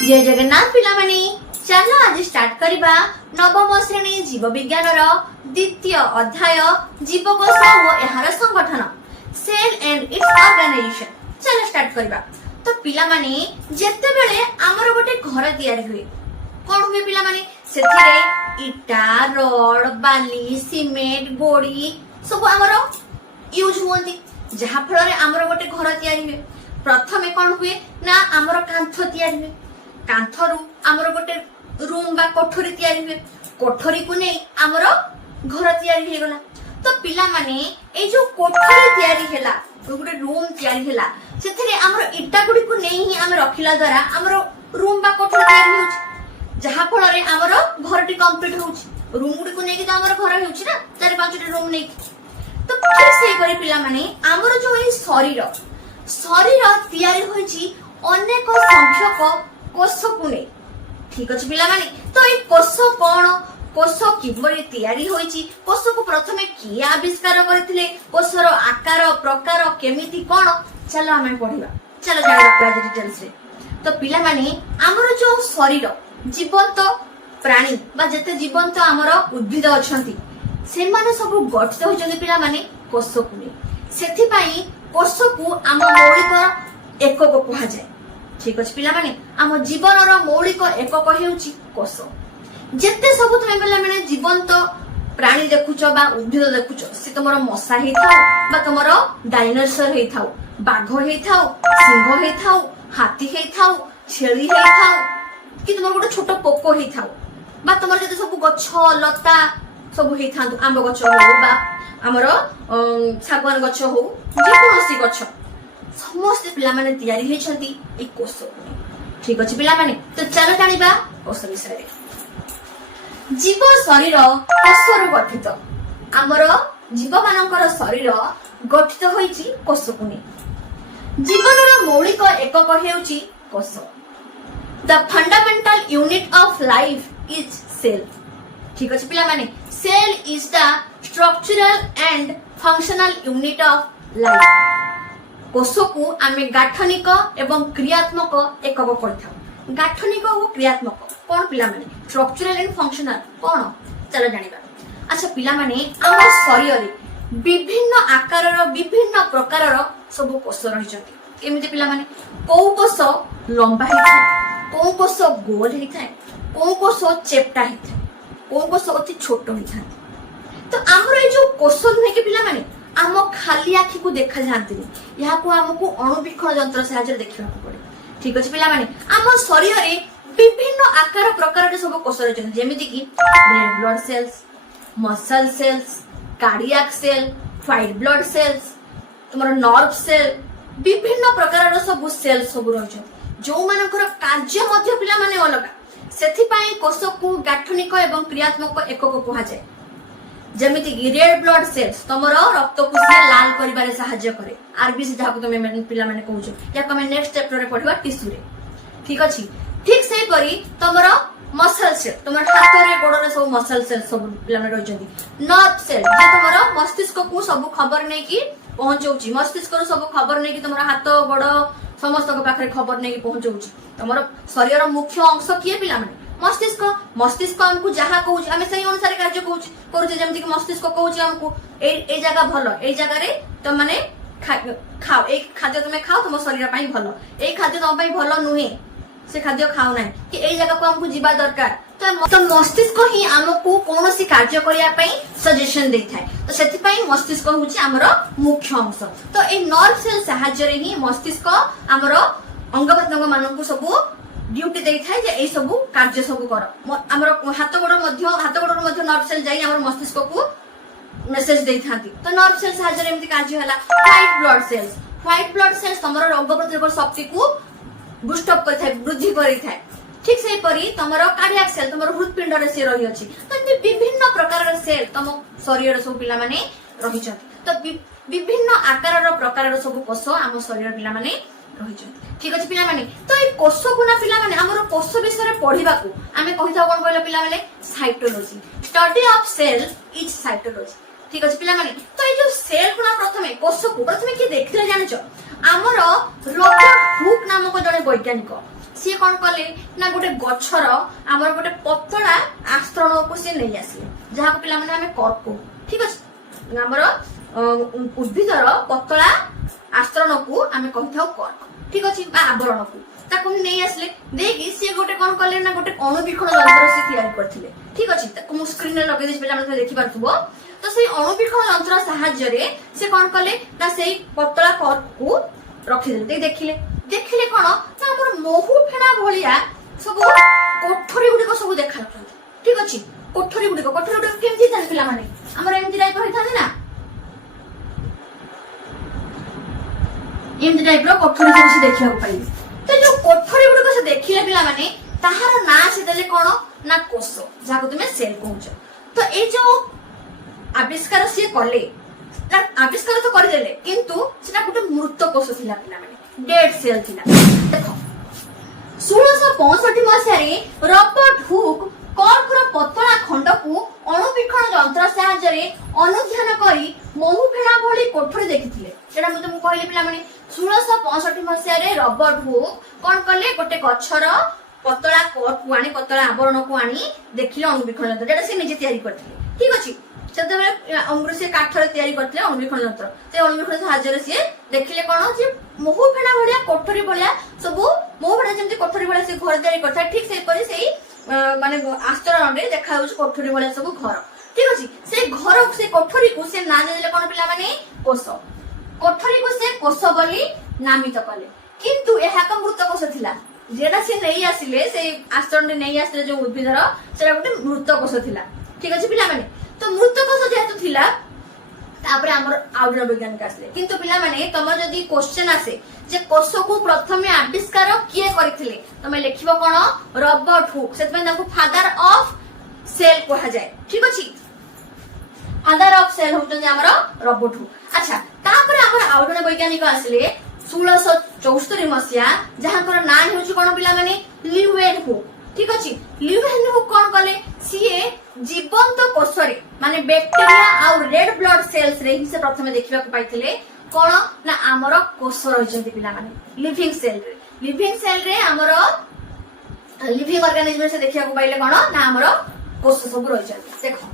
जय जगन्नाथ पिलामाने चलो आज स्टार्ट करिबा नवम श्रेणी जीव विज्ञान द्वितीय अध्याय जीवकोश और एहार संगठन सेल एंड इट्स ऑर्गेनाइजेशन। चलो स्टार्ट करिबा। तो पिलामाने जेते बेले हमर गोटे घर तयारी हुए कोन हुए पिलामाने सेथिरे इटा रड बाली सीमेंट गोड़ी सब हमर यूज होंती जहा फल रे हमर गोटे घर तयारी हुए। प्रथमे कोन हुए ना हमर कांथ तयारी हुए कांथरू हमर गोटे रूम बा कोठरी तयारी हुए कोठरी को नै हमर घर तयारी हे गला। तो पिला माने ए जो कोठरी तयारी हेला गोटे रूम तयारी हेला सेथिरे हमर इटा गुडी को नै ही हम रखिला द्वारा हमर रूम बा कोठरी तयारी होछ जहा फल रे हमर घरटी कंप्लीट होछ। रूम गुडी को नै कि तो हमर घर होछ ना चार पांचटी रूम नै। तो फिर से करे पिला माने हमर जो ए शरीर तयारी होइछि अनेक संख्यक कोष को नै। ठीक अछि पिला माने तो ए कोष कोन कोष किबरी तयारी होइछि कोष को प्रथमे किए आविष्कार करथिले कोषर आकार प्रकार केमिति कोन चलो हमें पढिबा। चलो जानिबा आज डिटेल्स रे। तो पिला माने हमर जो शरीर जीवंत प्राणी बा जते जीवंत हमर उद्भिद अछंती से माने सब गठित होइछन्ती पिला माने कोष को नै। सेथि पई कोष को आम मौलिक एकक कुहा जाय। ठीक अछि पिला माने आम जीवनर मौलिक एकक हेउछि कोष। जेते सब तुमे पिला माने जीवंत प्राणी देखुछ बा उद्भिद देखुछ से तुमर मशा हे थाउ बा तुमर डायनासोर हे थाउ बाघ हे थाउ सिंह हे थाउ हाथी हे थाउ छेली हे थाउ कि तुमर गोटे छोट पोको हे थाउ बा तुमर जते सब गछ लता सब हे थाउ आंब गछ हो बा हमर सागवान गछ हो जे कोनोसी गछ समस्त पिला माने तयारी हे छथि ए कोष। ठीक अछि पिला माने तो चलो जानिबा कोष विषय। जीव शरीर कोषरु गठित हमर जीव मानकर शरीर गठित होइछि कोष को नै। जीवनर मौलिक एकक हेउछि कोष। The fundamental unit of life is cell. ठीक अछि पिला माने cell is the structural and functional unit of life. कोष को आमे गाठनिक एवं क्रियात्मक एकक करिथाउ। गाठनिक और क्रियात्मक कोन पिला माने स्ट्रक्चरल एंड फंक्शनल कोन चलो जानिबा। अच्छा पिला माने हम शरीर रे विभिन्न आकारर विभिन्न प्रकारर सब कोष रहिछथि। केमिति पिला माने को कोष लंबा हेथाय को कोष गोल हेथाय को कोष चेपटा हेथाय को कोष अति छोट हेथाय। तो हमर ए जो कोष नै के पिला माने आम खाली आखि को देखा जानती यहाँ को हमको अणुवीक्षण यंत्र साहाय्य देखा पड़े। ठीक अछि पिला माने आम शरीर रे विभिन्न आकार प्रकार सब कोष रहिछन जेमिति कि red blood cells muscle cells cardiac cell white blood cells तुमर नर्व सेल विभिन्न प्रकार सब सेल सब रहिछन जो मानकर कार्य मध्य पिला माने अलग सेथि पई कोष को गाठनिक एवं क्रियात्मक एकक कहा जाय। जेमिति कि रेड ब्लड सेल्स तमर रक्त को लाल करिबारे सहाय्य करे आरबीसी जहा को तुमे पिला माने कहूछ या को नेक्स्ट चैप्टर रे पढिबा टिश्यू रे। ठीक अछि ठीक से परी तमर मसल सेल तमर हाथ रे गोड़ रे सब मसल सेल सब पिला माने रहिजंती। नर्व सेल जे तमर मस्तिष्क को सब खबर नै कि पहुंचौची मस्तिष्क रो सब खबर नै कि तमर हाथ गोड़ समस्त को पाखरे खबर नै कि पहुंचौची। तमर शरीर रो मुख्य अंश किए पिला माने मस्तिष्क। मस्तिष्क हमको जहा कहूछ हमें सही अनुसार कार्य कहूछ करूछ जेमति कि मस्तिष्क कहूछ हमको ए जगह भलो ए जगह रे त माने खाओ ए खाद्य तुमे खाओ तुम शरीर पई भलो ए खाद्य तुम पई भलो नुहे से खाद्य खाओ नै कि ए जगह को हमको जीवा दरकार। तो मस्तिष्क ही हमको कोनोसी कार्य करिया पई सजेशन देई थाए। तो सेति पई मस्तिष्क होची हमर मुख्य अंश। तो ए नर्व सेल सहाय्य रे ही मस्तिष्क हमर अंग प्रत्यंग मानकु सब ड्यूटी देई थाए जे ए सब कार्य सब कर हमर हाथ गोड़ मध्य नर्व सेल जाई हमर मस्तिष्क को मेसेज देई थांती। तो नर्व सेल सहाय्य रे एमति कार्य हला। व्हाइट ब्लड सेल्स तमर अंग प्रत्यंग शक्ति को बूस्ट अप करि थाए वृद्धि करि थाए। ठीक से परी तमर कार्डियक सेल तमर हृदपिंड रे से रही अछि। तो विभिन्न प्रकार सेल तम शरीर सब पिला माने रही छथि। तो विभिन्न आकार प्रकार सब कोष हम शरीर पिला माने रही छथि। ठीक अछि पिला माने तो ए कोष को ना पिला माने हमर कोष विषय रे पढिबा को आमे कहिथा कोन कहले पिला माने cytology study of cell is cytology. ठीक अछि पिला माने तो ए जो सेल को ना प्रथमे कोष को प्रथमे के देखले जानिछ हमर रॉबर्ट हुक नामक जने वैज्ञानिक सी कौन कले ना गोटे गछर आमर गोटे पतला आस्तरण को सी नहीं आसिले जहाँ को पिला माने हमें कर्क को ठीक अछि आमर उद्भिदर पतला आस्तरण को आमे कहि थाउ कर्क ठीक अछि बा आवरण को ताको नहीं आसले देखि सी गोटे कौन कले ना गोटे अणुवीक्षण यंत्र से तैयारी करथिले ठीक अछि ताको मु स्क्रीन रे लगे दिस पिला माने देखि पारथुबो तो से अणुवीक्षण यंत्र सहाय्य रे से कौन कले ना से पतला कर्क को रखि देते देखिले देखिले कौन ना हमर महु फेणा भलिया सब कोठरी गुडी को सब देखा ठीक अछि कोठरी गुडी को केमति थान पिला माने हमर एमति टाइप होई थाने ना एमति टाइप रो कोठरी सब से देखिया पाई तो जो कोठरी गुडी को से देखिले पिला माने ताहार ना से देले कोन ना कोष जाको तुमे सेल कहउछ तो ए जो आविष्कार से कले आविष्कार तो कर देले किंतु सेटा गुटे मृत कोष थिला पिला माने डेड सेल थिला देखो 1665 मसियारे रॉबर्ट हुक कर्कर पतला खंड को अणुवीक्षण यंत्र सहाय्य रे अनुध्यान करी महु फेणा भली कोठरी देखिथिले सेटा मते मु कहले पिला माने 1665 मसियारे रॉबर्ट हुक कोन करले गोटे गछर पतला कर्क को आनी पतला आवरण को आनी देखिले अणुवीक्षण यंत्र जेटा से निजे तयारी करथिले ठीक अछि सेते अंगुर से काठरे तयारी करथिले अणुवीक्षण यंत्र ते अणुवीक्षण सहाय्य रे से देखिले कोन जे महु फेणा भलिया कोठरी भलिया सब महु फेणा जेमति कोठरी भलिया से घर तयारी करथा ठीक से परि सेही माने आस्तरण रे देखा होछ कोठरी भलिया सब घर ठीक अछि से घर से कोठरी को से ना देले कोन पिला माने कोष कोठरी को से कोष बोली नामित कले किंतु एहा का मृत कोष थिला जेडा से नहीं आसिले से आस्तरण रे नहीं आसिले जो उद्भिदर सेटा गोटे मृत कोष थिला ठीक अछि पिला माने तो मृत कोष जेतु थिला तापरे हमर आउडर वैज्ञानिक आसले किंतु पिला माने तमर जदी क्वेश्चन आसे जे कोष को प्रथमे आविष्कार किए करथिले तमे लिखिबो कोन रॉबर्ट हुक सेतमे ताको फादर ऑफ सेल कहा जाय ठीक अछि फादर ऑफ सेल होतन हमर रॉबर्ट हुक अच्छा तापरे हमर आउडर वैज्ञानिक आसले 1674 मसिया जहां कर नाम होछि कोन पिला माने ल्यूवेन हुक ठीक अछि ल्यूवेन हुक कोन कले सीए जीवंत कोषरे माने बैक्टीरिया और रेड ब्लड सेल्स रे से प्रथमे देखिबा को पाइथिले कोन ना हमर कोष रहिजंती पिला माने लिविंग सेल रे हमर लिविंग ऑर्गेनिज्म से देखिबा को पाइले कोन ना हमर कोष सब रहिजंती देखो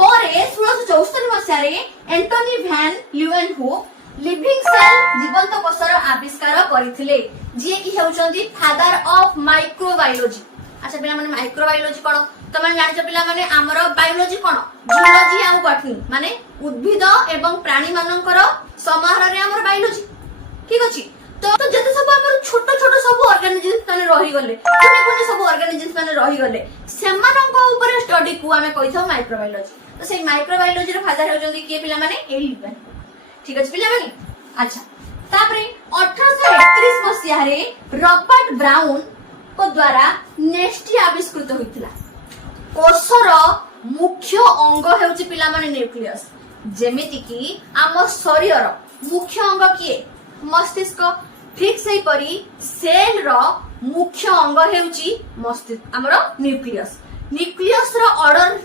परे 1674 मसिया रे Antonie van Leeuwenhoek living cell जीवंत कोषर आविष्कार करथिले जे कि हेउचंती फादर ऑफ माइक्रोबायोलॉजी अच्छा पिला माने माइक्रोबायोलॉजी कोन तमन जानि पिला माने हमर बायोलॉजी कोन जूलॉजी आ बॉटनी माने उद्भिद एवं प्राणी मानकर समाहार रे हमर बायोलॉजी ठीक अछि तो जते सब हमर छोट छोट सब ऑर्गेनिजम्स माने रहि गले कोने सब ऑर्गेनिजम्स माने रहि गले सेमानक ऊपर स्टडी को हमें कहिथौ माइक्रोबायोलॉजी तो से माइक्रोबायोलॉजी रे फादर हेउचंती के पिला माने एलिवन ठीक अछि पिला माने अच्छा तापरे 1831 मसिया रे रॉबर्ट ब्राउन को द्वारा नेस्टी आविष्कृत होइतिला कोषर मुख्य अंग हेउची पिला माने न्यूक्लियस जेमिति कि आम शरीर मुख्य अंग किए मस्तिष्क ठीक सेही परी सेल रो मुख्य अंग हेउची मस्तिष्क हमरो न्यूक्लियस रो ऑर्डर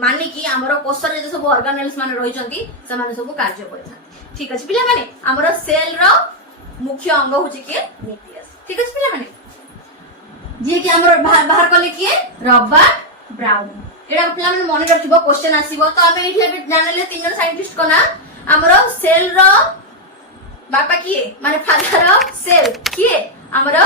माने कि हमरो कोषर जे सब ऑर्गेनेल्स माने रहि जंती से माने सब कार्य करथा ठीक अछि पिला माने हमरो सेल रो मुख्य अंग होची के न्यूक्लियस ठीक अछि पिला माने जे कि हमरो बाहर कले किए रॉबर्ट ब्राउन एडा पिला माने मने रखिबो क्वेश्चन आसीबो तो आबे एठी आबे जानले तीन जन साइंटिस्ट को ना हमरो सेल रो बापा किए माने फादर ऑफ सेल किए हमरो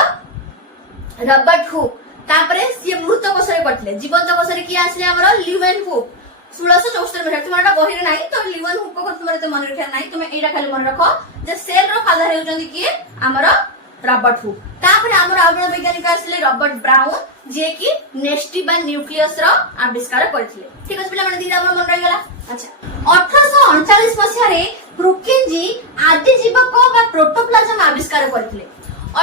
रॉबर्ट हुक तापरे से मृत कोषरे करथिले जीवंत कोषरे किए आसले हमरो ल्यूवेन हुक 1674 में तुम्हारा गहिर नाही तो ल्यूवेन हुक को तुम्हारे तो मन रखा नाही तुम एडा खाली मन रखो जे सेल रो फादर हेउचंदी किए हमरो रॉबर्ट हुक तापरे हमरो आउडर वैज्ञानिक आसले रॉबर्ट ब्राउन जे कि नेस्टी बा न्यूक्लियस रो आविष्कार करथिले ठीक अछि पिला माने दिदा हमर मन रहि गेला अच्छा 1839 मसिया रे प्रुकिंजी आदि जीवक बा प्रोटोप्लाज्म आविष्कार करथिले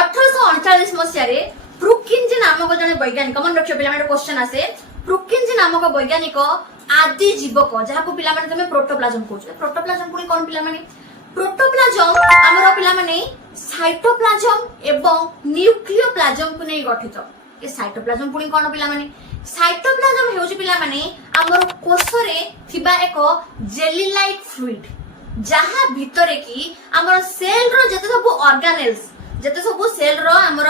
1839 मसिया रे प्रुकिंजी नामक जने वैज्ञानिक मन रखियो पिला माने क्वेश्चन आसे प्रुकिंजी नामक वैज्ञानिक आदि जीवक जहा को पिला माने तमे प्रोटोप्लाज्म कहउछ प्रोटोप्लाज्म पुनी कोन पिला माने प्रोटोप्लाज्म हमर पिला माने साइटोप्लाज्म एवं न्यूक्लियोप्लाज्म को नै गठित ए साइटोप्लाज्म पुनी कोन पिला माने साइटोप्लाज्म हेउछ पिला माने हमर कोषरे थिबा एको जेली लाइक फ्लूइड जहा भितरे की हमर सेल रो जते सब ऑर्गेनेल्स जते सब सेल रो हमर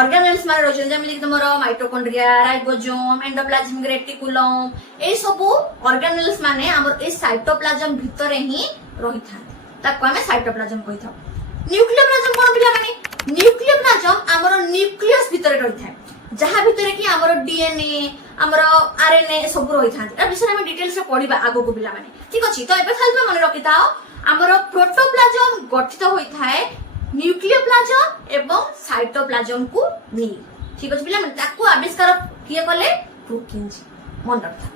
ऑर्गेनेल्स माने रहिछन जेमिति तुमरो माइटोकॉन्ड्रिया राइबोसोम एंडोप्लाज्मिक रेटिकुलम ए सब ऑर्गेनेल्स माने हमर ए साइटोप्लाज्म भितर ही रही थाते ताको हमें साइटोप्लाज्म कहि थाउ न्यूक्लियोप्लाज्म कोन पिला माने न्यूक्लियोप्लाज्म हमर न्यूक्लियस भितर रही थाए जहा भितर कि हमर डीएनए हमर आरएनए सब रही थाते ए विषय हम डिटेल्स रे पढिबा आगो को पिला माने ठीक अछि तो एबे खाली मन रखि थाओ हमर प्रोटोप्लाज्म गठित होई थाए न्यूक्लियोप्लाज्म एवं साइटोप्लाज्म को नहीं ठीक अछि पिला माने ताको आविष्कार किए कले प्रुकिंजी मन रखता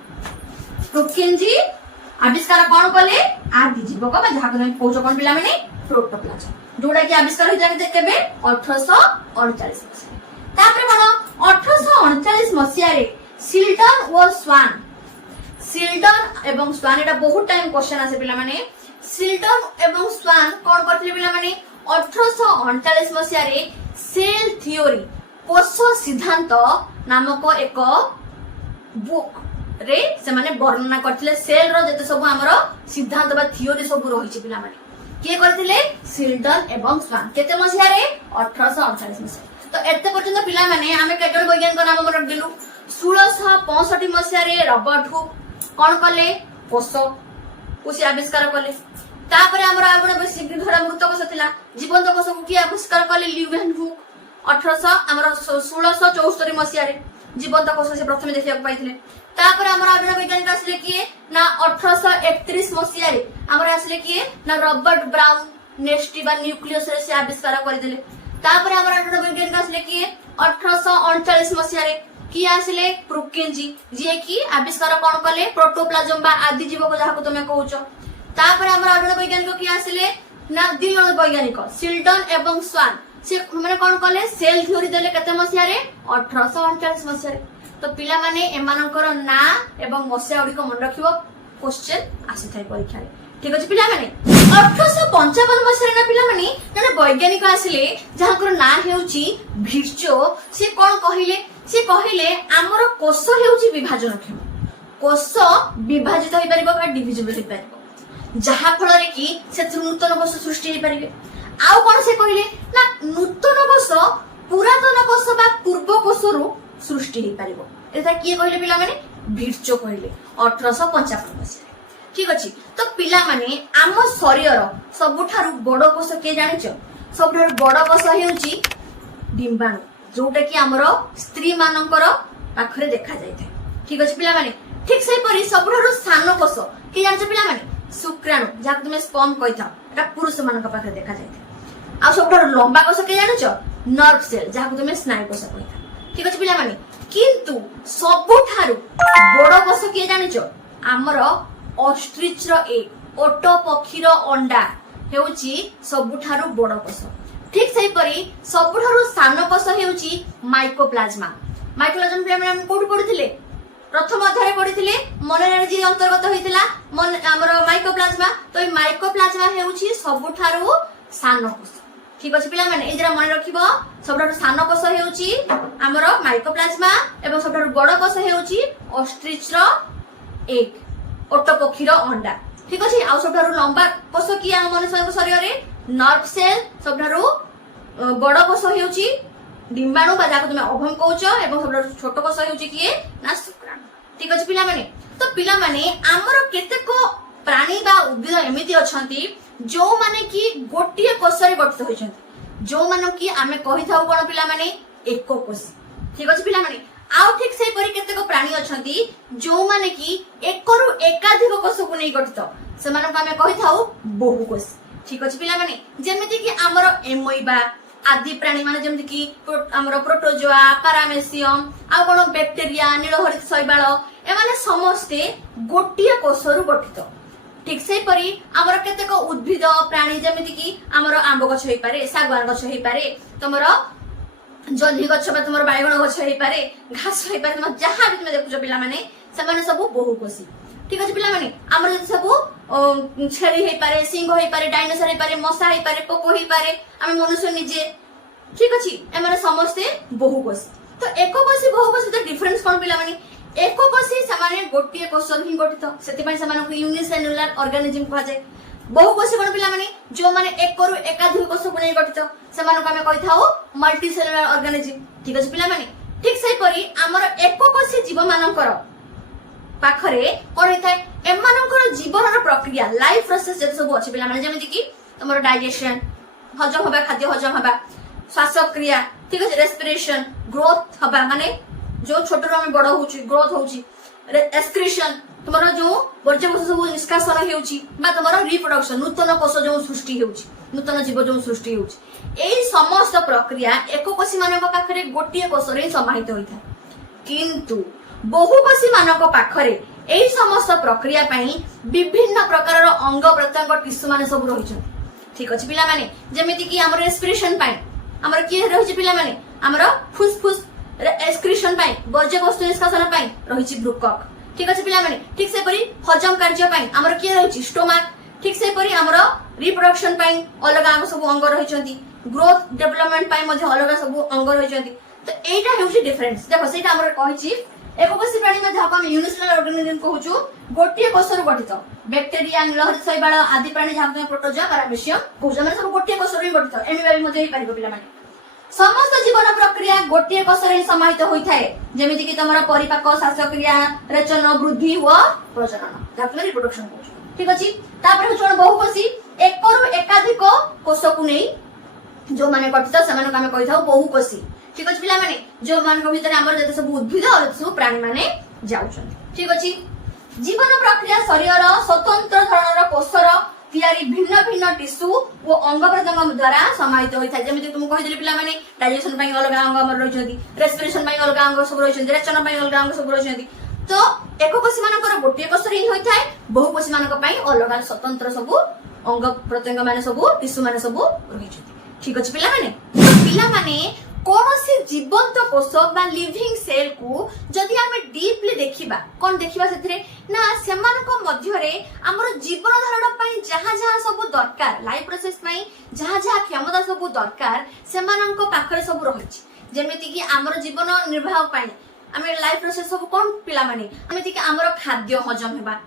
प्रुकिंजी आविष्कार कोन कले आदि जीवक बा जहा को हम कहू कोन पिला माने प्रोटोप्लाज्म जोडा कि आविष्कार होई जाके केबे 1839 तापर कोन 1839 मसिया रे सिल्टन और स्वान सिल्टन एवं स्वान एटा बहुत टाइम क्वेश्चन आसे पिला माने सिल्टन एवं स्वान कोन करथिले पिला माने 1839 मसिया रे सेल थ्योरी कोष सिद्धांत नामक एक बुक रे से माने वर्णना करथिले सेल रो जते सब हमरो सिद्धांत बा थ्योरी सब रहिछि पिला माने के करथिले सिल्टन एवं स्वान केते मसिया रे 1838 मसिया तो एते पर्यंत पिला माने हमें केजन वैज्ञानिक नाम मन रखदिलु 1665 मसिया रे रॉबर्ट हुक कोन कले कोष कोष आविष्कार कले तापर हमर आगुण शीघ्र धरा मृत कोष थिला जीवंत कोष को कि आविष्कार कले ल्यूवेन हुक 1800 हमर 1674 मसिया रे जीवंत कोष से प्रथम देखिया पाइथिले तापर हमर आगुण वैज्ञानिक आसले किए ना 1831 मसिया रे हमर आसले किए ना रॉबर्ट ब्राउन नेस्टी बा न्यूक्लियस रे से आविष्कार कर दिले तापर हमर आगुण वैज्ञानिक आसले किए 1839 मसिया रे कि आसले प्रुकिंजी जे कि आविष्कार कोन कले प्रोटोप्लाज्म बा आदि जीवक जहा को तुमे कहउचो तापर हमर आगुण वैज्ञानिक कि आसले ना दी जण वैज्ञानिक सिल्टन एवं स्वान से माने कोन कले सेल थ्योरी देले कते मसिया रे 1839 मसिया रे तो पिला माने एमानकर ना एवं मसिया ओडी को मन रखिबो क्वेश्चन आसी थाई परीक्षा रे ठीक अछि पिला माने 1855 मसिया रे ना पिला माने जने वैज्ञानिक आसले जहाकर ना हेउची भिर्चो से कोन कहिले हमर कोष हेउची विभाजनक्षम कोष विभाजित होई परिबो का डिविजिबल होई परिबो जहा फल रे कि से नूतन कोष सृष्टि होई परिबे आउ कोन से कहिले ना नूतन कोष पुरातन कोष बा पूर्व कोषरु सृष्टि होई परिबो एटा किए कहिले पिला माने भिर्चो कहिले 1855 मसिया ठीक अछि तो पिला माने आम शरीर सबुठारु बड़ कोष के जानिचो सबुठारु बड़ कोष हेउची डिंबाणु जोटा कि हमरो स्त्री मानकर पाखरे देखा जाय थाए ठीक अछि पिला माने ठीक से परी सबुठारु सान कोष के जानिचो पिला माने शुक्राणु जाक तुमे स्पर्म कहिथा एटा पुरुष मानक पाखरे देखा जाय थाए आ सबुठारु लंबा कोष के जानिचो नर्व सेल जाक तुमे स्नायु कोष कहिथा ठीक अछि पिला माने किंतु सबुठारु बड़ कोष के जानिचो हमरो ऑस्ट्रिच रो एक ओटो पक्षी रो अंडा हेउची सबुठारु बड़ कोष ठीक सेही परी सबुठारु सान कोष हेउची माइकोप्लाज्मा माइकोप्लाज्मा पे हम कोड पढिथिले प्रथम अध्याय पढिथिले मनोरे जे अंतर्गत होइतिला मन हमर माइकोप्लाज्मा तो ई माइकोप्लाज्मा हेउची सबुठारु सान कोष ठीक अछि पिला माने ए जरा मन रखिबो सबुठारु सान कोष हेउची हमर माइकोप्लाज्मा एवं सबुठारु बड़ कोष हेउची ऑस्ट्रिच रो एक ओटो पक्षी रो अंडा ठीक अछि आ सबुठारु लंबा कोष की हम मनुष्य शरीर रे नर्व सेल सबुठारु बड़ कोष हेउची डिंबाणु बा जाको तुमे ओभम कहउचो एवं सबुठारु छोट कोष हेउची किए ना शुक्राणु ठीक अछि पिला माने तो पिला माने हमर केतेको प्राणी बा उद्भिद एमिति अछंती जो माने की गोटिए कोष रे गठित होइछंती जो माने की आमे कहि थाउ कोन पिला माने एको कोष ठीक अछि पिला माने आउ ठीक से परि केतेको प्राणी अछंती जो माने की एकरु एकाधिक कोष को नै गठित से माने आमे कहि थाउ बहु कोष ठीक अछि पिला माने जेमिति की हमर एमोइबा आदि प्राणी माने जेमिति की हमर प्रोटोजोआ पैरामेसियम आ कोन बैक्टीरिया नीलहरित शैवाल ए माने समस्ते गोटिए कोषरु गठित ठीक से परी हमर केतेको उद्भिद प्राणी जेमिति की हमर आंब गछ होई पारे सागवान गछ होई पारे तमर जन्ही गछ बा तमर बायगण गछ होई पारे घास होई पारे तम जहां भी तुमे देखुछ पिला माने से माने सब बहुकोषी ठीक अछि पिला माने हमर जे सब छेरी होई पारे सिंह होई पारे डायनासोर होई पारे मसा होई पारे पोको होई पारे हम मनुष्य निजे ठीक अछि ए माने समस्ते बहुकोषी तो एकोकोषी बहुकोषी तो डिफरेंस कोन पिला माने एकोकोषी समाने गोटिए कोष ही गठित सेति पय समाने यूनिसेलुलर ऑर्गेनिज्म कहा जाय बहुकोषी कोन पिला माने जो माने एक रु एकाधिक कोष को नै गठित सेमानको आमे कहि थाउ मल्टी सेलुलर ऑर्गेनिज्म ठीक अछि पिला माने ठीक सही परी हमर एककोषी जीव मानकर पाखरे कोन होइथाय एमानकर जीवनर प्रक्रिया लाइफ प्रोसेस जे सब अछि पिला माने जेमिति कि हमर डाइजेशन हजम होबा खाद्य हजम होबा श्वासक्रिया ठीक अछि रेस्पिरेशन ग्रोथ होबा माने जो छोट रो हम बड़ होउची ग्रोथ होउची एक्सक्रीशन तुम्हारा जो वर्ज्य कोष सब निष्कासन हेउची बा तुम्हारा रिप्रोडक्शन नूतन कोष जो सृष्टि हेउची नूतन जीव जो सृष्टि हेउची एई समस्त प्रक्रिया एककोषी मानक पाखरे गोटिए कोष रे समाहित होइथा किंतु बहुकोषी मानक पाखरे एई समस्त प्रक्रिया पई विभिन्न प्रकार अंग प्रत्यंग टिश्यू माने सब रहिछन ठीक अछि पिला माने जेमिति कि हमर रेस्पिरेशन पई हमर की रहिछि पिला माने हमर फुसफुस एक्सक्रीशन पई वर्ज्य वस्तु निष्कासन पई रहिछि ब्रुकक ठीक अछि पिला माने ठीक से परी हजम कार्य पई हमर की रहिछि स्टोमक ठीक से परी हमर रिप्रोडक्शन पई अलग अंग सब अंग रहिछंती ग्रोथ डेवलपमेंट पई मध्ये अलग सब अंग रहिछंती तो एटा हेउछि डिफरेंस देखो सेटा हमर कहिछि एककोषी प्राणी मध्ये हम यूनिसेलुलर ऑर्गेनिज्म कहूछु गोटिए कोषरु गठित बैक्टीरिया नीलहरित शैवाल आदि प्राणी जहाँ प्रोटोजोआ पैरामीशियम कहूछु माने सब गोटिए कोषरु गठित एमिबा भी मध्ये पारिबो पिला माने समस्त जीवन प्रक्रिया गोटिए कोषरे समाहित होइथाय जेमिति कि तमरा परिपाक श्वासक्रिया रेचन वृद्धि व प्रजनन जातमे रिप्रोडक्शन कहूछु ठीक अछि तापर होचन बहुकोषी एकरु एकाधिक कोष को नै जो माने गठित समान कामे कहिथाउ बहुकोषी ठीक अछि पिला माने जो मान को भीतर हमर जते सब उद्भिद और सब प्राणी माने जाउछन ठीक अछि जीवन प्रक्रिया शरीर स्वतंत्र धरणर कोषर तयारी भिन्न भिन्न टिश्यू वो अंग प्रत्यंग द्वारा समाहित होइथा जेमिति तुम कहि देली पिला माने डाइजेशन पई अलग अंग हमर रहिछंती रेस्पिरेशन पई अलग अंग सब रहिछंती रेचन पई अलग अंग सब रहिछंती तो एककोषी मानकर गोटिए कोष रे होइथाय बहुकोषी मानक पई अलग स्वतंत्र सब अंग प्रत्यंग माने सब टिश्यू माने सब रहिछंती ठीक अछि पिला माने कोनोसी जीवंत कोष बा लिविंग सेल को जदि आमे डीपली देखिबा कोन देखिबा सेथरे ना सेमानक मध्य रे हमर जीवन धारण पई जहां जहां सब दरकार लाइफ प्रोसेस पई जहां जहां क्षमता सब दरकार सेमानक पाखरे सब रहिछि जेमिति कि हमर जीवन निर्वाह पई आमे लाइफ प्रोसेस सब कोन पिला माने जेमिति कि हमर खाद्य हजम हेबा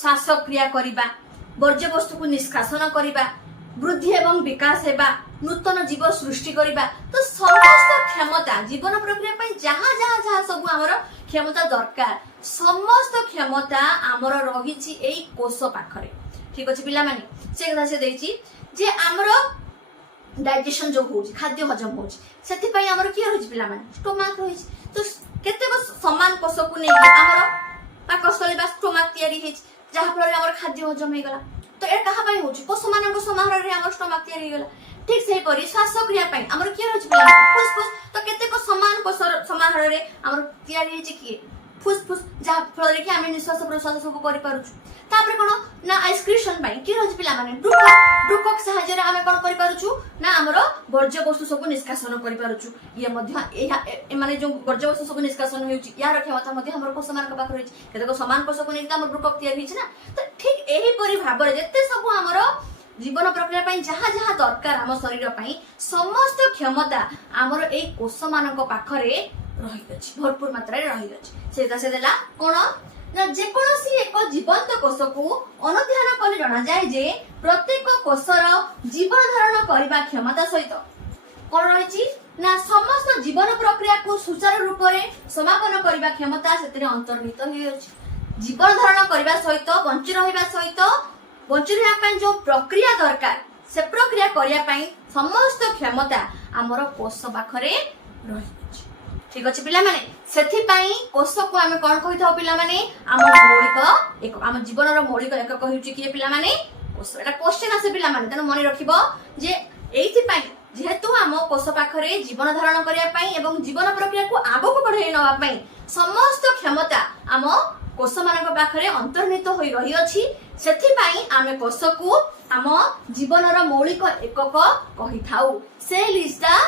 श्वासक्रिया करिबा वर्ज्य वस्तु को निष्कासन करिबा वृद्धि एवं विकास हेबा नूतन जीव सृष्टि करिबा तो समस्त क्षमता जीवन प्रक्रिया पई जहां जहां जहां सब हमर क्षमता दरकार समस्त क्षमता हमर रहिछि एई कोष पाखरे ठीक अछि पिला माने से कथा से देछि जे हमर डाइजेशन जो होछि खाद्य हजम होछि सेति पई हमर की रहिछि पिला माने स्टोमक रहिछि तो केते समान कोष को नै हमर पाकस्थली बा स्टोमक तयारी हिछ जहां फल हमर खाद्य हजम हे गला तो ए कहा पई होछि कोष मानक समाहार रे हमर स्टोमक तयारी गला ठीक से परी श्वासक्रिया पई हमर की रहिछि पिला फुसफुस तो केते को समान कोष समाहार रे हमर तयारी हिछि की फुसफुस जहां फल रे कि हम निश्वास प्रश्वास सब करि पारुछु तापर कोन ना एक्सक्रीशन पई की रहिछि पिला माने ब्रुकक सहायता रे हम कोन करि पारुछु ना हमर वर्ज्य वस्तु सब निष्कासन करि पारुछु ये मध्य ए माने जो वर्ज्य वस्तु सब निष्कासन हेउछि यार क्षमता मध्य हमर कोष मानक पाख रहिछि केते को समान कोष को नै हमर ब्रुकक तयारी हिछि ना तो ठीक एही परि भाव रे जते सब हमर जीवन प्रक्रिया पई जहां जहां दरकार हम शरीर पई समस्त क्षमता हमर एई कोष मानक पाखरे रहि अछि भरपूर मात्रा रे रहि अछि से देला कोन ना जे कोनोसी एक जीवंत कोष को अनुध्यान कले जणा जाय जे प्रत्येक कोषर जीवन धारण करबा क्षमता सहित कोन रहिछि ना समस्त जीवन प्रक्रिया को सुचारू रूप रे समापन करबा क्षमता सेतरे अंतर्निहित होय अछि जीवन धारण करबा सहित बंची रहिबा सहित बंची रहबा पई जो प्रक्रिया दरकार से प्रक्रिया करिया पई समस्त क्षमता हमर कोष पाखरे रहि अछि ठीक अछि पिला माने सेथि पई कोष को हम कोन कहिथाउ पिला माने हमर मौलिक एक हमर जीवन रो मौलिक एक कहिउछि कि पिला माने कोष एटा क्वेश्चन आसे पिला माने तने मने रखिबो जे एथि पई जेहेतु हम कोष पाखरे जीवन धारण करिया पई एवं जीवन प्रक्रिया को आगो को बढ़ाई नवा पई समस्त क्षमता हम कोष मानक पाखरे अंतर्निहित होई रही अछि सेथि पई आमे कोष को हम जीवन रो मौलिक एकक कहिथाउ cell is the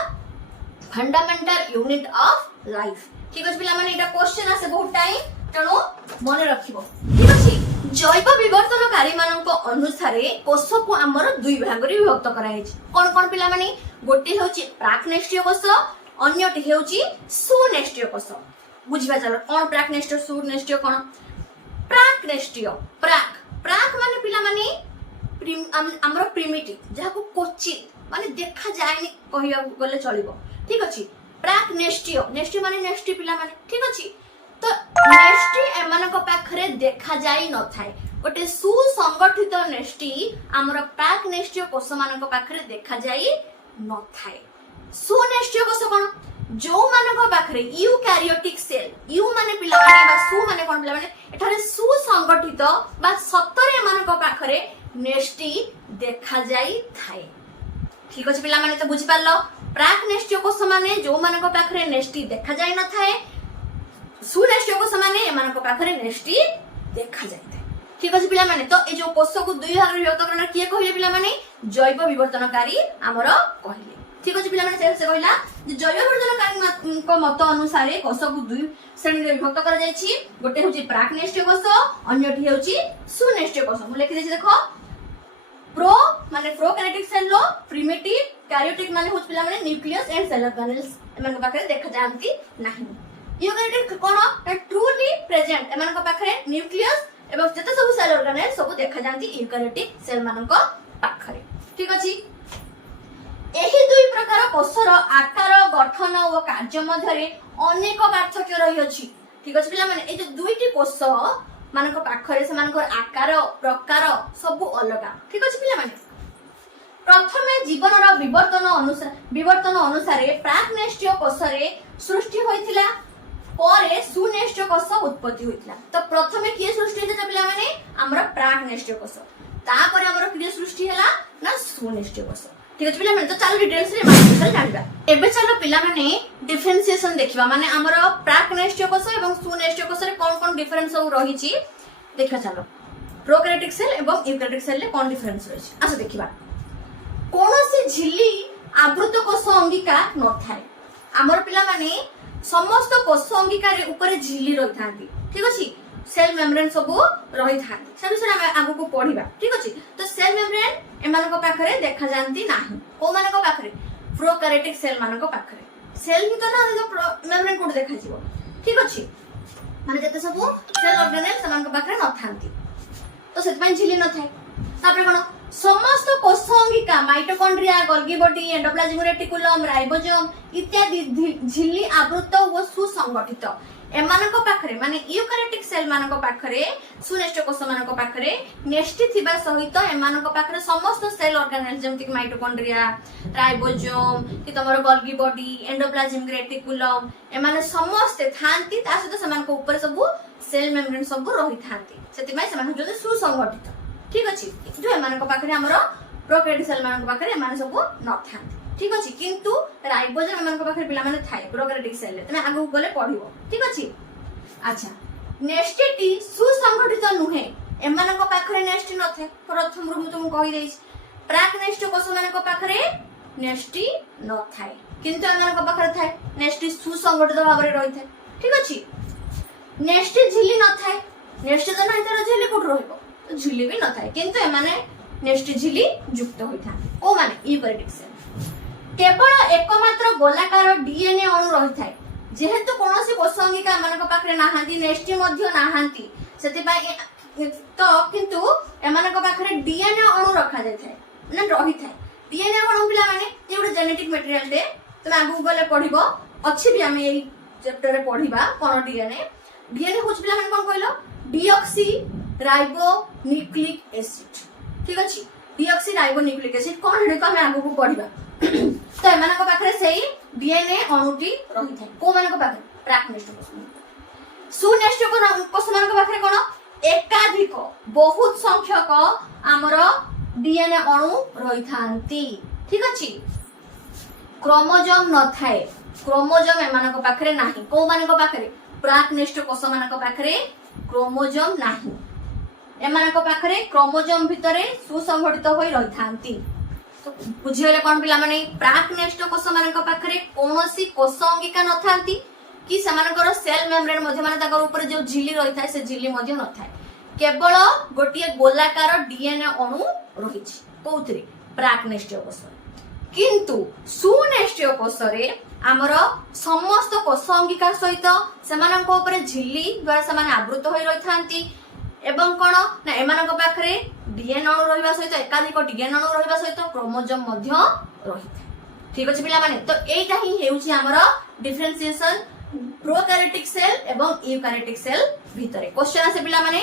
fundamental unit of life ठीक अछि पिला माने एटा क्वेश्चन आसे बहुत टाइम तनो मने रखिबो ठीक अछि जैव विवर्तनकारी मानक अनुसार कोष को हमर दुई भाग रे विभक्त कराइ छै कोन कोन पिला माने गोटे होछि प्राकनेष्ट्रीय कोष अन्यटी हेउछि सुनेष्ट्रीय कोष बुझिबा चलो कोन प्राकनेष्ट्रीय सुनेष्ट्रीय कोन प्राकनेष्ट्रीय प्राक प्राक माने पिला माने ଆମର ପ୍ରିମିଟିଭ ଯାହାକୁ କ୍ୱଚିତ ମାନେ ଦେଖା ଯାଏନି କହିବାକୁ ଗଲେ ଚଳିବ ଠିକ ଅଛି। ପ୍ରାକ୍ ନେଷ୍ଟିୟ ନେଷ୍ଟି ମାନେ ନେଷ୍ଟି ପିଲାମାନେ ଠିକ ଅଛି। ତ ନେଷ୍ଟି ଏମାନଙ୍କ ପାଖରେ ଦେଖା ଯାଇ ନଥାଏ। ଗୋଟେ ସୁସଂଗଠିତ ନେଷ୍ଟି ଆମର ପ୍ରାକ୍ ନେଷ୍ଟିୟ କୋଷ ମାନଙ୍କ ପାଖରେ ଦେଖା ଯାଇ ନଥାଏ। ସୁନେଷ୍ଟିୟ କୋଷ କଣ ଯୋଉମାନଙ୍କ ପାଖରେ ୟୁକାରିଓଟିକ ସେଲ ୟୁ ମାନେ ପିଲାମାନେ ବା ସୁ ମାନେ କଣ ପିଲାମାନେ ଏଠାରେ ସୁସଂଗଠିତ ବା ସତରେ ଏମାନଙ୍କ ପାଖରେ ନେଷ୍ଟି ଦେଖା ଯାଇଥାଏ। ଠିକ ଅଛି ପିଲାମାନେ ତ ବୁଝିପାରିଲ ପ୍ରାକ୍ ନେଷ୍ଟିୟ କୋଷ ମାନେ ଯୋଉମାନଙ୍କ ପାଖରେ ନେଷ୍ଟି ଦେଖା ଯାଇ ନଥାଏ ସୁନେଷ୍ଟିୟ କୋଷ ମାନେ ଏମାନଙ୍କ ପାଖରେ ନେଷ୍ଟି ଦେଖା ଯାଇଥାଏ। ଠିକ ଅଛି ପିଲାମାନେ ତ ଏ ଯୋଉ କୋଷକୁ ଦୁଇ ଭାଗରେ ବିଭକ୍ତ କରନା କିଏ କହିଲେ ପିଲାମାନେ ଜୈବ ବିବର୍ତ୍ତନକାରୀ ଆମର କହିଲେ। ঠিক আছে পিলাମାନେ ସେ କହିଲା ଯେ ଜୈବ ବିବର୍ତ୍ତନକାରୀଙ୍କ ମତ ଅନୁସାରେ କୋଷକୁ ଦୁଇ ଶ୍ରେଣୀରେ ବିଭକ୍ତ କରାଯାଇଛି। ଗୋଟେ ହେଉଛି ପ୍ରାକ୍ ନେଷ୍ଟିୟ କୋଷ ଅନ୍ୟଟି ହେଉଛି ସୁନେଷ୍ଟିୟ କୋଷ। ମୁଁ ଲେଖି ଦେଇଛି ଦେଖ ପ୍ରୋ ମାନେ ପ୍ରୋକାରିଓଟିକ ସେଲ୍ ପ୍ରିମିଟିଭ କାରିଓଟିକ ମାନେ ହେଉଛି ପିଲାମାନେ ନ୍ୟୁକ୍ଲିୟସ୍ ଏଣ୍ଡ ସେଲ୍ ଅର୍ଗାନେଲ୍ସ ଏମାନଙ୍କ ପାଖରେ ଦେଖା ଯାଆନ୍ତି ନାହିଁ। ୟୁକାରିଓଟିକ କଣ ଟ୍ରୁଲି ପ୍ରେଜେଣ୍ଟ ଏମାନଙ୍କ ପାଖରେ ନ୍ୟୁକ୍ଲିୟସ୍ ଏବଂ ଯେତେ ସବୁ ସେଲ୍ ଅର୍ଗାନେଲ୍ସ ସବୁ ଦେଖା ଯାଆନ୍ତି ୟୁକାରିଓଟିକ ସେଲ୍ ମାନଙ୍କ ପାଖରେ। ଠିକ ଅଛି ଏହି ଦୁଇ ପ୍ରକାର କୋଷର ଆକାର ଗଠନ ଓ କାର୍ଯ୍ୟ ମଧ୍ୟରେ ଅନେକ ପାର୍ଥକ୍ୟ ରହିଅଛି। ଠିକ ଅଛି ପିଲାମାନେ ଏଇ ଯୋଉ ଦୁଇଟି କୋଷ ମାନଙ୍କ ପାଖରେ ସେମାନଙ୍କର ଆକାର ପ୍ରକାର ସବୁ ଅଲଗା। ଠିକ ଅଛି ପିଲାମାନେ ପ୍ରଥମେ ଜୀବନର ବିବର୍ତ୍ତନ ଅନୁସାରେ ପ୍ରାକ୍ ନେଷ୍ଟିୟ କୋଷରେ ସୃଷ୍ଟି ହୋଇଥିଲା ପରେ ସୁନେଷ୍ଟିୟ କୋଷ ଉତ୍ପତ୍ତି ହୋଇଥିଲା। ତ ପ୍ରଥମେ କିଏ ସୃଷ୍ଟି ହେଇଥିଲା ପିଲାମାନେ ଆମର ପ୍ରାକ୍ ନେଷ୍ଟିୟ କୋଷ ତାପରେ ଆମର କିଏ ସୃଷ୍ଟି ହେଲା ନା ସୁନେଷ୍ଟିୟ କୋଷ। ঠিক আছে পিলাମାନେ তো ଚାଲ ডিটেলস ରେ ଏମାନଙ୍କ ବିଷୟରେ ଜାଣିବା। ଏବେ ଚାଲ ପିଲାମାନେ ଡିଫରେନ୍ସିଏସନ ଦେଖିବା ମାନେ ଆମର ପ୍ରାକ୍ ନେଷ୍ଟିୟ କୋଷ ଏବଂ ସୁନେଷ୍ଟିୟ କୋଷରେ କଣ କଣ ଡିଫରେନ୍ସ ସବୁ ରହିଛି ଦେଖିବା ଚାଲ। ପ୍ରୋକାରିଓଟିକ ସେଲ୍ ଏବଂ ୟୁକାରିଓଟିକ ସେଲ୍ ରେ କଣ ଡିଫରେନ୍ସ ରହିଛି ଆସ ଦେଖିବା। କୌଣସି ଝିଲ୍ଲି ଆବୃତ କୋଷ ଅଙ୍ଗିକା ନଥାଏ। ଆମର ପିଲାମାନେ ସମସ୍ତ କୋଷ ଅଙ୍ଗିକା ଉପରେ ଝିଲ୍ଲି ରହିଥାନ୍ତି। ଠିକ ଅଛି सेल मेम्ब्रेन सब रही था से विषय आम आगू पढ़ा। ठीक अच्छे तो सेल मेम्ब्रेन एମାନଙ୍କ पाखरे देखा जानती नाही को मानको पाखरे प्रोकारियोटिक सेल मानको पाखरे सेल ही तो ना मेम्ब्रेन कोड देखा जीवो। ठीक अच्छे माने जते सब सेल ऑर्गेनेल समान पाखरे न थांती तो सेत पई झिली न थाए। तापर कोन समस्त कोष Angika mitochondria Golgi body endoplasmic reticulum ribosome इत्यादि झिल्ली आवृत व सुसंगठित एमानक पाखरे माने यूकारियोटिक सेल मानक पाखरे सुनेष्टिय कोष मानक पाखरे नेष्टि थिबा सहित एमानक पाखरे समस्त सेल ऑर्गेनेल जेमति कि माइटोकॉन्ड्रिया राइबोसोम कि तमरो गोल्गी बॉडी एंडोप्लाज्मिक रेटिकुलम एमाने समस्त थांती ता सहित समान ऊपर सब सेल मेम्ब्रेन सब रही थांती सेति मै समान जो सुसंगठित। ठीक अछि जो एमानक पाखरे हमरो प्रोकारियोटिक सेल मानक पाखरे एमाने सब न थांती। ठीक अछि किंतु राइबोसोम एमानक पाखरे पिला माने थाए प्रोकारियोटिक सेल तमे आगु गले पढिबो। ठीक अछि अच्छा नेस्टिटी सुसंगठित नुहे एमानक पाखरे नेस्टि न थाए प्रथम रु तुम कहि देइछ प्राक नेस्टि कोष मानक पाखरे नेस्टि न थाए किंतु एमानक पाखरे थाए नेस्टि सुसंगठित भाबरे रहि थाए। ठीक अछि नेस्टि झिल्ली न थाए नेस्टि तो नाही तर झिल्ली कोठ रहइबो तो झिल्ली भी न थाए किंतु एमाने नेस्टि झिल्ली युक्त होई थाए ओ माने यूकारियोटिक सेल केवल एकमात्र गोलाकार डीएनए अणु रही थाए जेहेतु कोनोसी कोष अंगिका एमानक पाखरे नाहांती नेस्टि मध्य नाहांती सेति पई तो किंतु एमानक पाखरे डीएनए अणु रखा जाय थाए माने रही थाए। डीएनए अणु पिला माने जे गोटे जेनेटिक मटेरियल दे तमे आगु गले पढिबो अछि भी हम एई चैप्टर रे पढिबा कोन डीएनए होछ पिला माने कोन कहलो डीऑक्सी राइबो न्यूक्लिक एसिड। ठीक अछि डीऑक्सी राइबो न्यूक्लिक एसिड कोन हेडे को हम आगु पढिबा तो एमानक पाखरे सेही डीएनए अणुटी रही थाए को मानक पाखरे प्राक नेस्टिय कोष सुनेस्टिय कोष मानक पाखरे कोन एकाधिक बहुत संख्यक हमर डीएनए अणु रही थांती। ठीक अछि क्रोमोसोम न थाए क्रोमोसोम एमानक पाखरे नाही को मानक पाखरे प्राक नेस्टिय कोष मानक पाखरे क्रोमोसोम नाही एमानक पाखरे क्रोमोसोम भितरे सुसंगठित होई रही थांती। तो बुझियले कोन पिला माने प्राक नेस्टिय कोष मानक पाखरे कोनोसी कोष अंगिका न थांती कि समानकर सेल मेम्ब्रेन मध्ये माने ताकर ऊपर जो झिल्ली रही थाए से झिल्ली मध्ये न थाए केवल गोटिए गोलाकार डीएनए अणु रहिछि कोउतरे प्राक नेस्टिय कोष किंतु सुनेस्टिय कोष रे हमर समस्त कोष अंगिका सहित समानक ऊपर झिल्ली द्वारा समान आवृत होई रही थांती एवं कौन ना एमानक पाखरे डीएनए अणु रहिबा सहित एकाधिक डीएनए अणु रहिबा सहित क्रोमोसोम मध्य रहिଥାଏ। ठीक अछि पिला माने तो एटा ही हेउची हमर डिफरेंशिएशन प्रोकैरियोटिक सेल एवं यूकैरियोटिक सेल भितरे। क्वेश्चन आसे पिला माने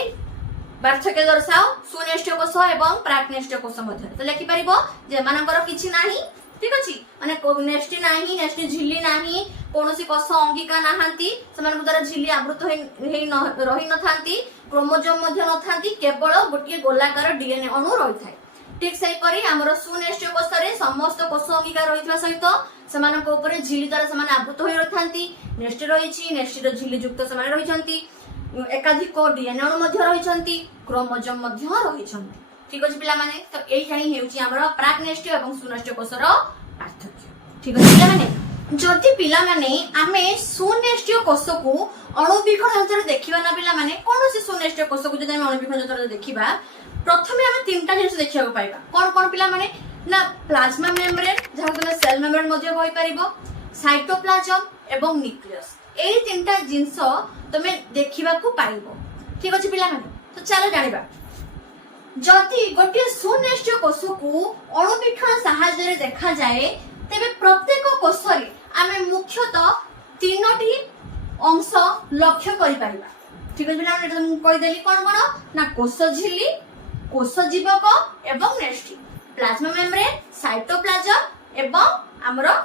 पार्थक्य दर्शाओ सुनेष्ट कोष एवं प्राक्नेष्ट कोष मध्य। तो लिखि परिबो जे मानकर किछि नाही। ठीक अछि माने नेष्टि नाही, नेष्टि झिल्ली नाही, कोनोसी कोष अंगिका नाहांती, समान द्वारा झिल्ली आवृत रहि न थांती, क्रोमोसोम मध्य न थांती, केवल गोटिए गोलाकार डीएनए अणु रहि थाए। ठीक सही परी हमर सुनेष्ट कोष रे समस्त कोष अंगिका रहितबा सहित समान ऊपर झिल्ली द्वारा समान आवृत होई रथांती। नेष्टि रहिछि, नेष्टिर झिल्ली युक्त समान रहिछंती, एकाधिक डीएनए अणु मध्य रहिछंती, क्रोमोसोम मध्य रहिछंती। ठीक अछि पिला माने तो एई जानि हेउची हमर प्राक्नेष्ट एवं सुनेष्ट कोषर पार्थक्य। ठीक अछि पिला माने जदि पिला माने आमे सुनेष्ट कोष को अणुबीक्षण यंत्र देखिबा ना पिला माने कोनोसी सुनेष्ट कोष को जदि आमे अणुबीक्षण यंत्र देखिबा प्रथमे आमे तीनटा जिनिस देखिबा पाइबा। कोन कोन पिला माने ना प्लाज्मा मेम्ब्रेन जहा तुमे सेल मेम्ब्रेन मध्य होई परिबो, साइटोप्लाज्म एवं न्यूक्लियस। एई तीनटा जिनिस तुमे देखिबा को पाइबो। ठीक अछि पिला माने तो चलो जानिबा जदि गोटे सुनेष्ट कोष को अणुबीक्षण सहायता देखा जाए तेबे प्रत्येक कोष रे आमे मुख्यतः तीनोटी अंश लक्ष्य करि परिबा। ठीक अछि पिला माने कहि देली कोन कोन ना कोष झिल्ली, कोष जीवक एवं नेष्टि, प्लाज्मा मेम्ब्रेन, साइटोप्लाज्म एवं हमरो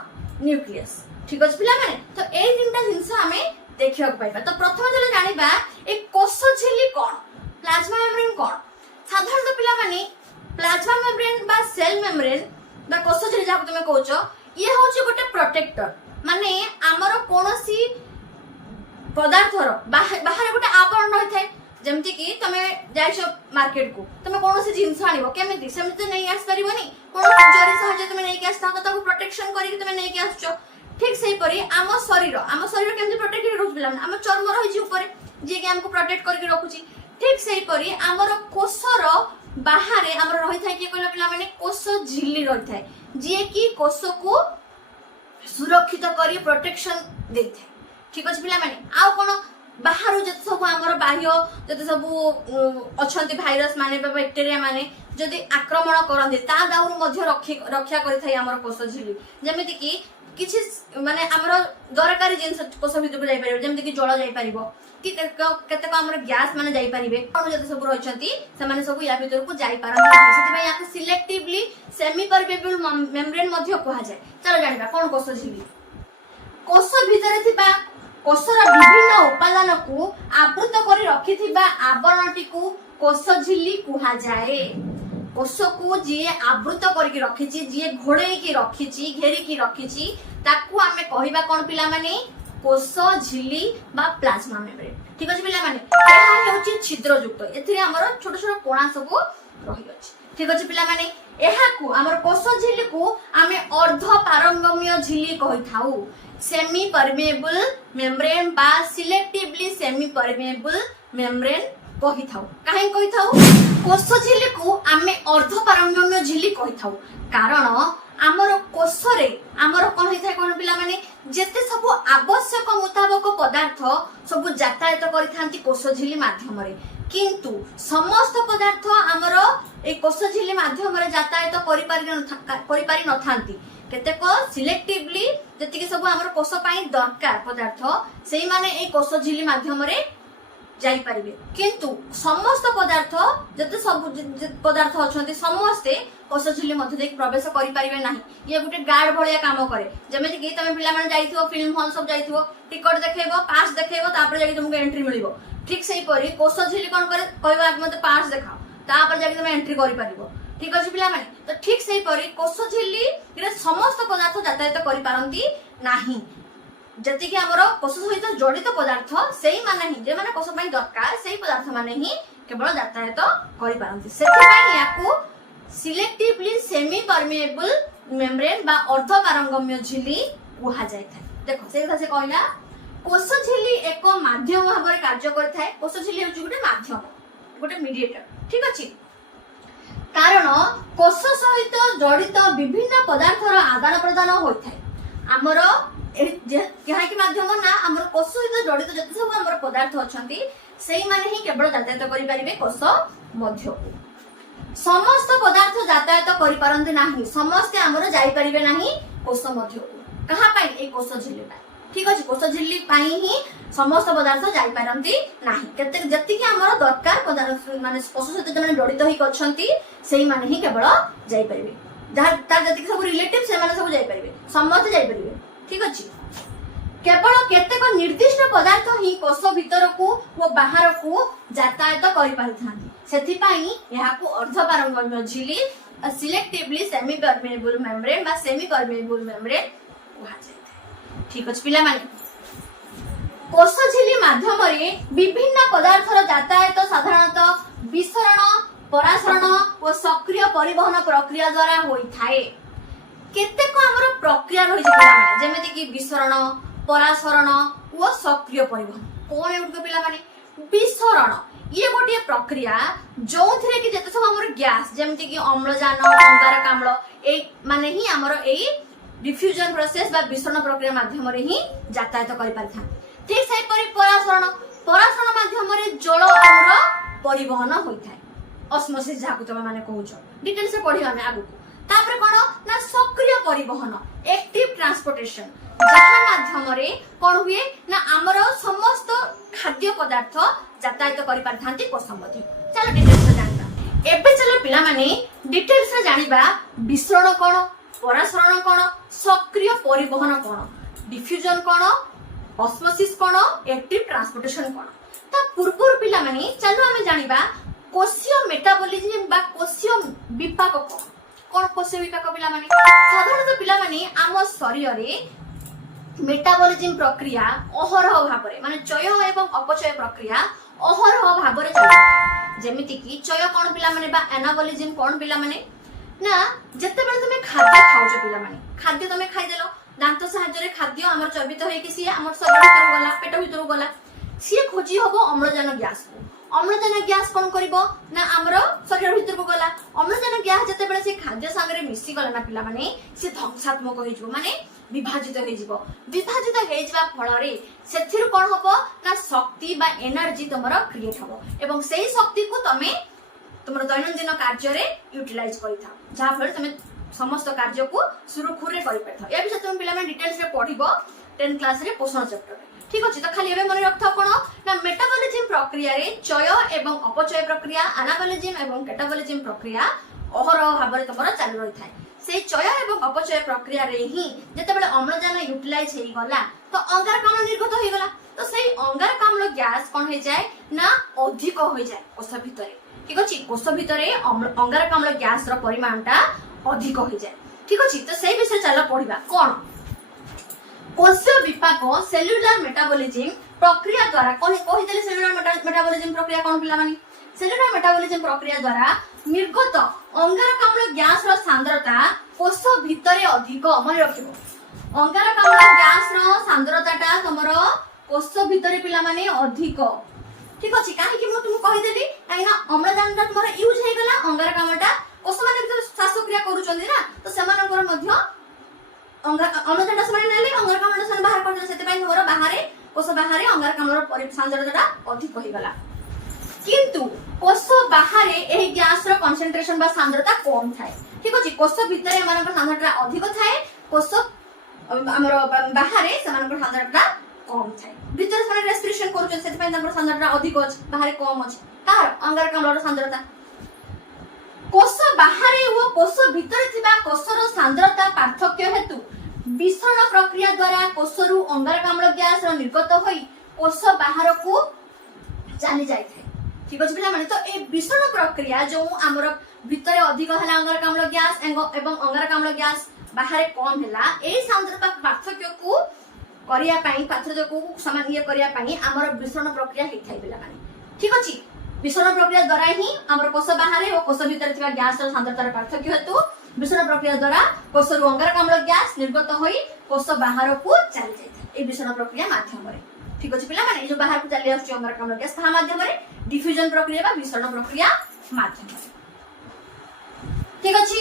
न्यूक्लियस। ठीक अछि पिला माने तो एई तीनटा जिंस हमें देखियो पाइबा। तो प्रथम जले जानिबा ए कोष झिल्ली कोन, प्लाज्मा मेम्ब्रेन कोन। साधारण पिला माने प्लाज्मा मेम्ब्रेन बा सेल मेम्ब्रेन बा कोष झिल्ली जाको तुमे कहउछो ये होची गोटे प्रोटेक्टर माने हमरो कोनोसी पदार्थर बाहर गोटे आवरण रहि थाए। जेमति कि तमे जाइछो मार्केट को तमे कोनोसी जिंस आनिबो केमिति सेमिति नै आस परिबोनी, कोन जरी सहायता तमे नै के आस्ता ताको प्रोटेक्शन करी तमे नै के आछो। ठीक सही परी आम शरीर केमति प्रोटेक्ट करि रखु पिला आम चर्म रहिछि ऊपर जे कि हमको प्रोटेक्ट करके रखुछि। ठीक सही परी हमर कोषर बाहर हमर रहि थाए कि कहला पिला माने कोष झिल्ली रहि थाए जे कि कोष को सुरक्षित करी प्रोटेक्शन देइ थाए। ठीक अछि पिला माने आ कोन बाहर जते सब हमर बाह्य जते सब अछंती भाइरस माने बा बैक्टेरिया माने जदि आक्रमण करंती ता दाउर मध्य रक्षा करि थाए हमर कोष झिल्ली। जेमिति कि किछि माने हमर दरकारी जिंस कोष भितर जाई परिबो, जेमिति कि जळ जाई परिबो कि केतेक हमर गैस माने जाई परिबे, कोन जते सब रहछंती से माने सब या भितर को जाई पारंती। सेति भाई याको सिलेक्टिवली सेमी परमेबल मेम्ब्रेन मध्य कहा जाय। चलो जानिबा कोन कोष झिल्ली। कोष भितर थिबा कोषर विभिन्न उपादान को आवृत करी रखिथिबा आवरणटी को कोष झिल्ली कहा जाए। कोष को जे आवृत करके रखिछि, जे घोड़े की रखिछि, घेरी की रखिछि ताकू आमे कहिबा कोन पिला माने कोष झिल्ली बा प्लाज्मा मेम्ब्रेन। ठीक अछि पिला माने एहा हेउछि छिद्र युक्त, एथिरे हमर छोट छोट कोणा सब रहि अछि। ठीक अछि पिला माने एहा को हमर कोष झिल्ली को आमे अर्ध पारंगम्य झिल्ली कहि थाउ। सेमी परमेबल मेम्ब्रेन बा सिलेक्टिवली सेमी परमेबल मेम्ब्रेन कहि थाउ। काहे कहि थाउ कोष झिल्ली को आमे अर्ध पारंगम्य झिल्ली कहि थाउ कारण हमर कोष रे हमर कोन होई थाए कोन पिला माने जेते सब आवश्यक मुताबिक पदार्थ सब यातायात करि थांती कोष झिल्ली माध्यम रे, किंतु समस्त पदार्थ हमर ए कोष झिल्ली माध्यम रे यातायात करि पारि न थांती। केतेक सिलेक्टिवली जति सब हमर कोष पई दरकार पदार्थ सेही माने ए कोष झिल्ली माध्यम रे जाई परिबे, किंतु समस्त पदार्थ जते सब पदार्थ अछंती समस्ते कोष झिल्ली मध्य देख प्रवेश करि परिबे नाही। ये गुटे गार्ड भलिया काम करे। जेमेति कि तमे पिला माने जाइथिबो फिल्म हॉल सब जाइथिबो टिकट देखैबो पास देखैबो तापर जाई तुमको एंट्री मिलिबो। ठीक सही परी कोष झिल्ली कोन करे कहबा कि मते पास देखाओ तापर जाई तुम एंट्री करि परिबो। ठीक अछि पिला माने तो ठीक सही परी कोष झिल्ली रे समस्त पदार्थ यातायात करि पारंती नाही। जति कि हमर कोष सहित जड़ित पदार्थ सेही माने ही जे माने कोष पई दरकार सेही पदार्थ माने ही केवल यातायात करि पारंती। सेति पई याकू सिलेक्टिवली सेमी परमेबल मेम्ब्रेन बा अर्ध पारंगम्य झिल्ली कहा जाय थाए। देखो से कथा से कहला कोष झिल्ली एक माध्यम भाबरे कार्य करथाय। कोष झिल्ली होची गुटे माध्यम गुटे मीडिएटर। ठीक अछि कारण कोष सहित जड़ित विभिन्न पदार्थर आदान प्रदान होय थाए। हमर ଯାହାକି ମାଧ୍ୟମ ନା ଆମର କୋଷ ସହିତ ଜଡ଼ିତ ଯେତେ ସବୁ ଆମର ପଦାର୍ଥ ଅଛନ୍ତି ସେଇମାନେ ହିଁ କେବଳ ଯାତାୟାତ କରିପାରିବେ କୋଷ ମଧ୍ୟକୁ। ସମସ୍ତ ପଦାର୍ଥ ଯାତାୟାତ କରିପାରନ୍ତି ନାହିଁ, ସମସ୍ତେ ଆମର ଯାଇପାରିବେ ନାହିଁ କୋଷ ମଧ୍ୟକୁ। କାହା ପାଇଁ? ଏଇ କୋଷ ଝିଲ୍ଲି ପାଇଁ। ଠିକ ଅଛି, କୋଷ ଝିଲ୍ଲି ପାଇଁ ହିଁ ସମସ୍ତ ପଦାର୍ଥ ଯାଇପାରନ୍ତି ନାହିଁ। ଯେତିକି ଆମର ଦରକାର ପଦାର୍ଥ ମାନେ କୋଷ ସହିତ ସେମାନେ ଜଡ଼ିତ ହେଇକି ଅଛନ୍ତି ସେଇମାନେ ହିଁ କେବଳ ଯାଇପାରିବେ। ତାର ଯେତିକି ସବୁ ରିଲେଟିଭ ସେମାନେ ସବୁ ଯାଇପାରିବେ, ସମସ୍ତେ ଯାଇପାରିବେ। ଠିକ ଅଛି, କେବଳ କେତେକ ନିର୍ଦ୍ଦିଷ୍ଟ ପଦାର୍ଥ ହିଁ କୋଷ ଭିତରକୁ ଓ ବାହାରକୁ ଯାତାୟାତ କରିପାରିଥାନ୍ତି। ସେଥିପାଇଁ ଏହାକୁ ଅର୍ଦ୍ଧପାରଙ୍ଗମ ଝିଲ୍ଲି ସିଲେକ୍ଟିଭଲି ସେମି ପରମିଏବୁଲ ମେମ୍ବ୍ରେନ ବା ସେମି ପରମିଏବୁଲ ମେମ୍ବ୍ରେନ କୁହାଯାଇଥାଏ। ଠିକ ଅଛି ପିଲାମାନେ, କୋଷ ଝିଲ୍ଲି ମାଧ୍ୟମରେ ବିଭିନ୍ନ ପଦାର୍ଥର ଯାତାୟାତ ସାଧାରଣତଃ ବିସରଣ, ପରାସରଣ ଓ ସକ୍ରିୟ ପରିବହନ ପ୍ରକ୍ରିୟା ଦ୍ୱାରା ହୋଇଥାଏ। କେତେକ ଆମର ପ୍ରକ୍ରିୟା ରହିଛି ପିଲାମାନେ, ଯେମିତି କି ବିସରଣ, ପରାସରଣ ଓ ସକ୍ରିୟ ପରିବହନ। କଣ ଏଗୁଡିକ ପିଲାମାନେ? ବିସରଣ ଇଏ ଗୋଟିଏ ପ୍ରକ୍ରିୟା ଯୋଉଥିରେ କି ଯେତେ ସବୁ ଆମର ଗ୍ୟାସ ଯେମିତି କି ଅମ୍ଳଜାନ, ଅଙ୍ଗାରକାମ୍ଳ ଏଇ ମାନେ ହିଁ ଆମର ଏଇ ଡିଫ୍ୟୁଜନ ପ୍ରୋସେସ ବା ବିସରଣ ପ୍ରକ୍ରିୟା ମାଧ୍ୟମରେ ହିଁ ଯାତାୟାତ କରିପାରିଥାନ୍ତି। ଠିକ ସେହିପରି ପରାସରଣ, ପରାସରଣ ମାଧ୍ୟମରେ ଜଳ ଅଣୁର ପରିବହନ ହୋଇଥାଏ। ଅସ୍ମୋସିସ୍ ଯାହାକୁ ତମେ ମାନେ କହୁଛ, ଡିଟେଲ୍ସ ରେ ପଢିବା ଆମେ ଆଗକୁ। ତାପରେ କଣ ନା ସକ୍ରିୟ ପରିବହନ, ଆକ୍ଟିଭ ଟ୍ରାନ୍ସପୋର୍ଟେସନ, ଯାହା ମାଧ୍ୟମରେ କଣ ହୁଏ ନା ଆମର ସମସ୍ତ ଖାଦ୍ୟ ପଦାର୍ଥ ଯାତାୟାତ କରିପାରିଥାନ୍ତି କୋଷ ମଧ୍ୟ। ଚାଲ ଡିଟେଲ୍ସ ରେ ଜାଣିବା। ଏବେ ଚାଲ ପିଲାମାନେ ଡିଟେଲ୍ସ ରେ ଜାଣିବା ବିସରଣ କଣ, ପରାସରଣ କଣ, ସକ୍ରିୟ ପରିବହନ କଣ, ଡିଫ୍ୟୁଜନ କଣ, ଅସ୍ମୋସିସ୍ କଣ, ଆକ୍ଟିଭ ଟ୍ରାନ୍ସପୋର୍ଟେସନ କଣ। ତା ପୂର୍ବରୁ ପିଲାମାନେ ଚାଲ ଆମେ ଜାଣିବା କୋଷୀୟ ମେଟାବଲିଜିମ୍ ବା କୋଷୀୟ ବିପାକ କଣ। କଣ କୋଷୀୟ ବିପାକ ପିଲାମାନେ? ସାଧାରଣତଃ ପିଲାମାନେ ଆମ ଶରୀରରେ ମେଟାବଲିଜିମ୍ ପ୍ରକ୍ରିୟା ଅହରହ ଭାବରେ ମାନେ ଚୟ ଏବଂ ଅପଚୟ ପ୍ରକ୍ରିୟା ଅହରହ ଭାବରେ ଚାଲିଥାଏ। ଯେମିତି କି ଚୟ କଣ ପିଲାମାନେ ବା ଆନାବଲିଜିମ୍ କଣ ପିଲାମାନେ? ନା ଯେତେବେଳେ ତମେ ଖାଦ୍ୟ ଖାଉଛ ପିଲାମାନେ, ଖାଦ୍ୟ ତମେ ଖାଇଦେଲ, ଦାନ୍ତ ସାହାଯ୍ୟରେ ଖାଦ୍ୟ ଆମର ଚର୍ବିତ ହେଇକି ସିଏ ଆମର ଶରୀର ଭିତରକୁ ଗଲା, ପେଟ ଭିତରକୁ ଗଲା, ସିଏ ଖୋଜି ହବ ଅମ୍ଳଜାନ ଗ୍ୟାସକୁ। ଅମ୍ଳଜାନ ଗ୍ୟାସ କଣ କରିବ ନା ଆମର ଶରୀର ଭିତରକୁ ଗଲା। ଅମ୍ଳଜାନ ଗ୍ୟାସ ଯେତେବେଳେ ସେ ଖାଦ୍ୟ ସାଙ୍ଗରେ ମିଶିଗଲା ନା ପିଲାମାନେ, ସେ ଧ୍ୱଂସାତ୍ମକ ହେଇଯିବ ମାନେ ବିଭାଜିତ ହେଇଯିବ। ବିଭାଜିତ ହେଇଯିବା ଫଳରେ ସେଥିରୁ କଣ ହବ ନା ଶକ୍ତି ବା ଏନର୍ଜି ତମର କ୍ରିଏଟ ହବ ଏବଂ ସେଇ ଶକ୍ତିକୁ ତମେ ତୁମର ଦୈନନ୍ଦିନ କାର୍ଯ୍ୟରେ ୟୁଟିଲାଇଜ କରିଥାଅ, ଯାହା ଫଳରେ ତମେ ସମସ୍ତ କାର୍ଯ୍ୟକୁ ସୁରୁଖୁରୁରେ କରିପାରିଥାଅ। ଏ ବିଷୟରେ ତମେ ପିଲାମାନେ ଡିଟେଲ୍ସ ରେ ପଢିବ 10th କ୍ଲାସ ରେ ପୋଷଣ ଚେପ୍ଟରରେ। ଠିକ ଅଛି, ତ ଖାଲି ଏବେ ମନେ ରଖିଥାଅ କଣ ନା ମେଟାବଲିଜିମ୍ ପ୍ରକ୍ରିୟାରେ ଚୟ ଏବଂ ଅପଚୟ ପ୍ରକ୍ରିୟା, ଆନାବଲିଜିମ୍ ଏବଂ କେଟାବଲିଜିମ୍ ପ୍ରକ୍ରିୟା ଅହରହ ଭାବରେ ତମର ଚାଲୁ ରହିଥାଏ। ସେଇ ଚୟ ଏବଂ ଅପଚୟ ପ୍ରକ୍ରିୟାରେ ହିଁ ଯେତେବେଳେ ଅମ୍ଳଜାନ ୟୁଟିଲାଇଜ ହେଇଗଲା ତ ଅଙ୍ଗାରକାମ୍ଳ ନିର୍ଗତ ହେଇଗଲା। ତ ସେଇ ଅଙ୍ଗାରକାମ୍ଳ ଗ୍ୟାସ କଣ ହେଇଯାଏ ନା ଅଧିକ ହୋଇଯାଏ କୋଷ ଭିତରେ। ଠିକ ଅଛି, କୋଷ ଭିତରେ ଅଙ୍ଗାରକାମ୍ଳ ଗ୍ୟାସ ର ପରିମାଣଟା ଅଧିକ ହୋଇଯାଏ। ଠିକ ଅଛି, ତ ସେଇ ବିଷୟରେ ଚାଲ ପଢିବା। କଣ କୋଷୀୟ ବିପାକ ସେଲ୍ୟୁଲାର ମେଟାବଲିଜିମ୍ ପ୍ରକ୍ରିୟା ଦ୍ୱାରା କହିଥିଲେ। ସେଲ୍ୟୁଲାର ମେଟାବଲିଜିମ୍ ପ୍ରକ୍ରିୟା କଣ ପିଲାମାନେ? ସେଲ୍ୟୁଲାର ମେଟାବଲିଜିମ୍ ପ୍ରକ୍ରିୟା ଦ୍ୱାରା ନିର୍ଗତ ଅଙ୍ଗାରକାମ୍ଳ ଗ୍ୟାସ ର ସାନ୍ଦ୍ରତା କୋଷ ଭିତରେ ଅଧିକ। ମନେ ରଖିବ, ଅଙ୍ଗାରକାମ୍ଳ ଗ୍ୟାସ ର ସାନ୍ଦ୍ରତାଟା ତମର କୋଷ ଭିତରେ ପିଲାମାନେ ଅଧିକ। ଠିକ ଅଛି, କାହିଁକି ମୁଁ ତୁମକୁ କହିଦେଲି କାହିଁକି ନା ଅମ୍ଳଜାନଟା ତୁମର ୟୁଜ ହେଇଗଲା, ଅଙ୍ଗାରକାମ୍ଳଟା କୋଷ ମାନେ ଭିତରେ ଶ୍ୱାସକ୍ରିୟା କରୁଛନ୍ତି ନା, ତ ସେମାନଙ୍କର ମଧ୍ୟ ଅମ୍ଳଜାନଟା ସେମାନେ ନେଲେ, ଅଙ୍ଗାରକାମ୍ଳଟା ସେମାନେ ବାହାର କରିଦେଲେ, ସେଥିପାଇଁ ତୁମର ବାହାରେ କୋଷ ବାହାରେ ଅଙ୍ଗାରକାମ୍ଳର ସାନ୍ଦ୍ରତାଟା ଅଧିକ ହେଇଗଲା। କିନ୍ତୁ କୋଷ ବାହାରେ ଏହି ଗ୍ୟାସର କନସେନ୍ଟ୍ରେସନ ବା ସାନ୍ଦ୍ରତା କମ ଥାଏ। ଠିକ ଅଛି, କୋଷ ଭିତରେ ଏମାନଙ୍କର ସାନ୍ଦ୍ରତା ଅଧିକ ଥାଏ, କୋଷ ଆମର ବାହାରେ ସେମାନଙ୍କର ସାନ୍ଦ୍ରତା କମ ଥାଏ। ଭିତରେ ସେମାନେ ରେସ୍ପିରେସନ କରୁଛନ୍ତି, ସେଥିପାଇଁ ତାଙ୍କର ସାନ୍ଦ୍ରତା ଅଧିକ ଅଛି, ବାହାରେ କମ ଅଛି। କାହାର? ଅଙ୍ଗାରକାମ୍ଳର ସାନ୍ଦ୍ରତା। କୋଷ ବାହାରେ ଓ କୋଷ ଭିତରେ ଥିବା କୋଷର ସାନ୍ଦ୍ରତା ପାର୍ଥକ୍ୟ ହେତୁ ବିସରଣ ପ୍ରକ୍ରିୟା ଦ୍ୱାରା କୋଷରୁ ଅଙ୍ଗାରକାମ୍ଳ ଗ୍ୟାସ ନିର୍ଗତ ହୋଇ କୋଷ ବାହାରକୁ ଚାଲି ଯାଇଥାଏ। ଠିକ ଅଛି ପିଲାମାନେ, ତ এই ବିସରଣ ପ୍ରକ୍ରିୟା ଯୋଉ ଆମର ଭିତରେ ଅଧିକ ହେଲା ଅଙ୍ଗାରକାମ୍ଳ ଗ୍ୟାସ ଏବଂ ଅଙ୍ଗାରକାମ୍ଳ ଗ୍ୟାସ ବାହାରେ କମ ହେଲା, এই ସାନ୍ଦ୍ରତା ପାର୍ଥକ୍ୟକୁ କରିବା ପାଇଁ ପାର୍ଥକ୍ୟକୁ ସମାନ କରିବା ପାଇଁ ଆମର ବିସରଣ ପ୍ରକ୍ରିୟା ହେଇଥାଏ ପିଲାମାନେ। ଠିକ ଅଛି, ବିସରଣ ପ୍ରକ୍ରିୟା ଦ୍ୱାରା ହିଁ ଆମର କୋଷ ବାହାରେ ଓ କୋଷ ଭିତରେ ଥିବା ଗ୍ୟାସର ସାନ୍ଦ୍ରତାର ପାର୍ଥକ୍ୟ ହେତୁ ବିସରଣ ପ୍ରକ୍ରିୟା ଦ୍ୱାରା କୋଷରୁ ଅଙ୍ଗାରକାମ୍ଳ ଗ୍ୟାସ ନିର୍ଗତ ହୋଇ କୋଷ ବାହାରକୁ ଚାଲି ଯାଇଥାଏ এই ବିସରଣ ପ୍ରକ୍ରିୟା ମାଧ୍ୟମରେ। ଠିକ ଅଛି ପିଲାମାନେ, এই ଯୋଉ ବାହାରକୁ ଚାଲି ଆସୁଛି ଅଙ୍ଗାରକାମ୍ଳ ଗ୍ୟାସ ତାହା ମାଧ୍ୟମରେ ডিফিউজন প্রক্রিয়া বা বিসরণ প্রক্রিয়া মাধ্যমে। ঠিক আছে,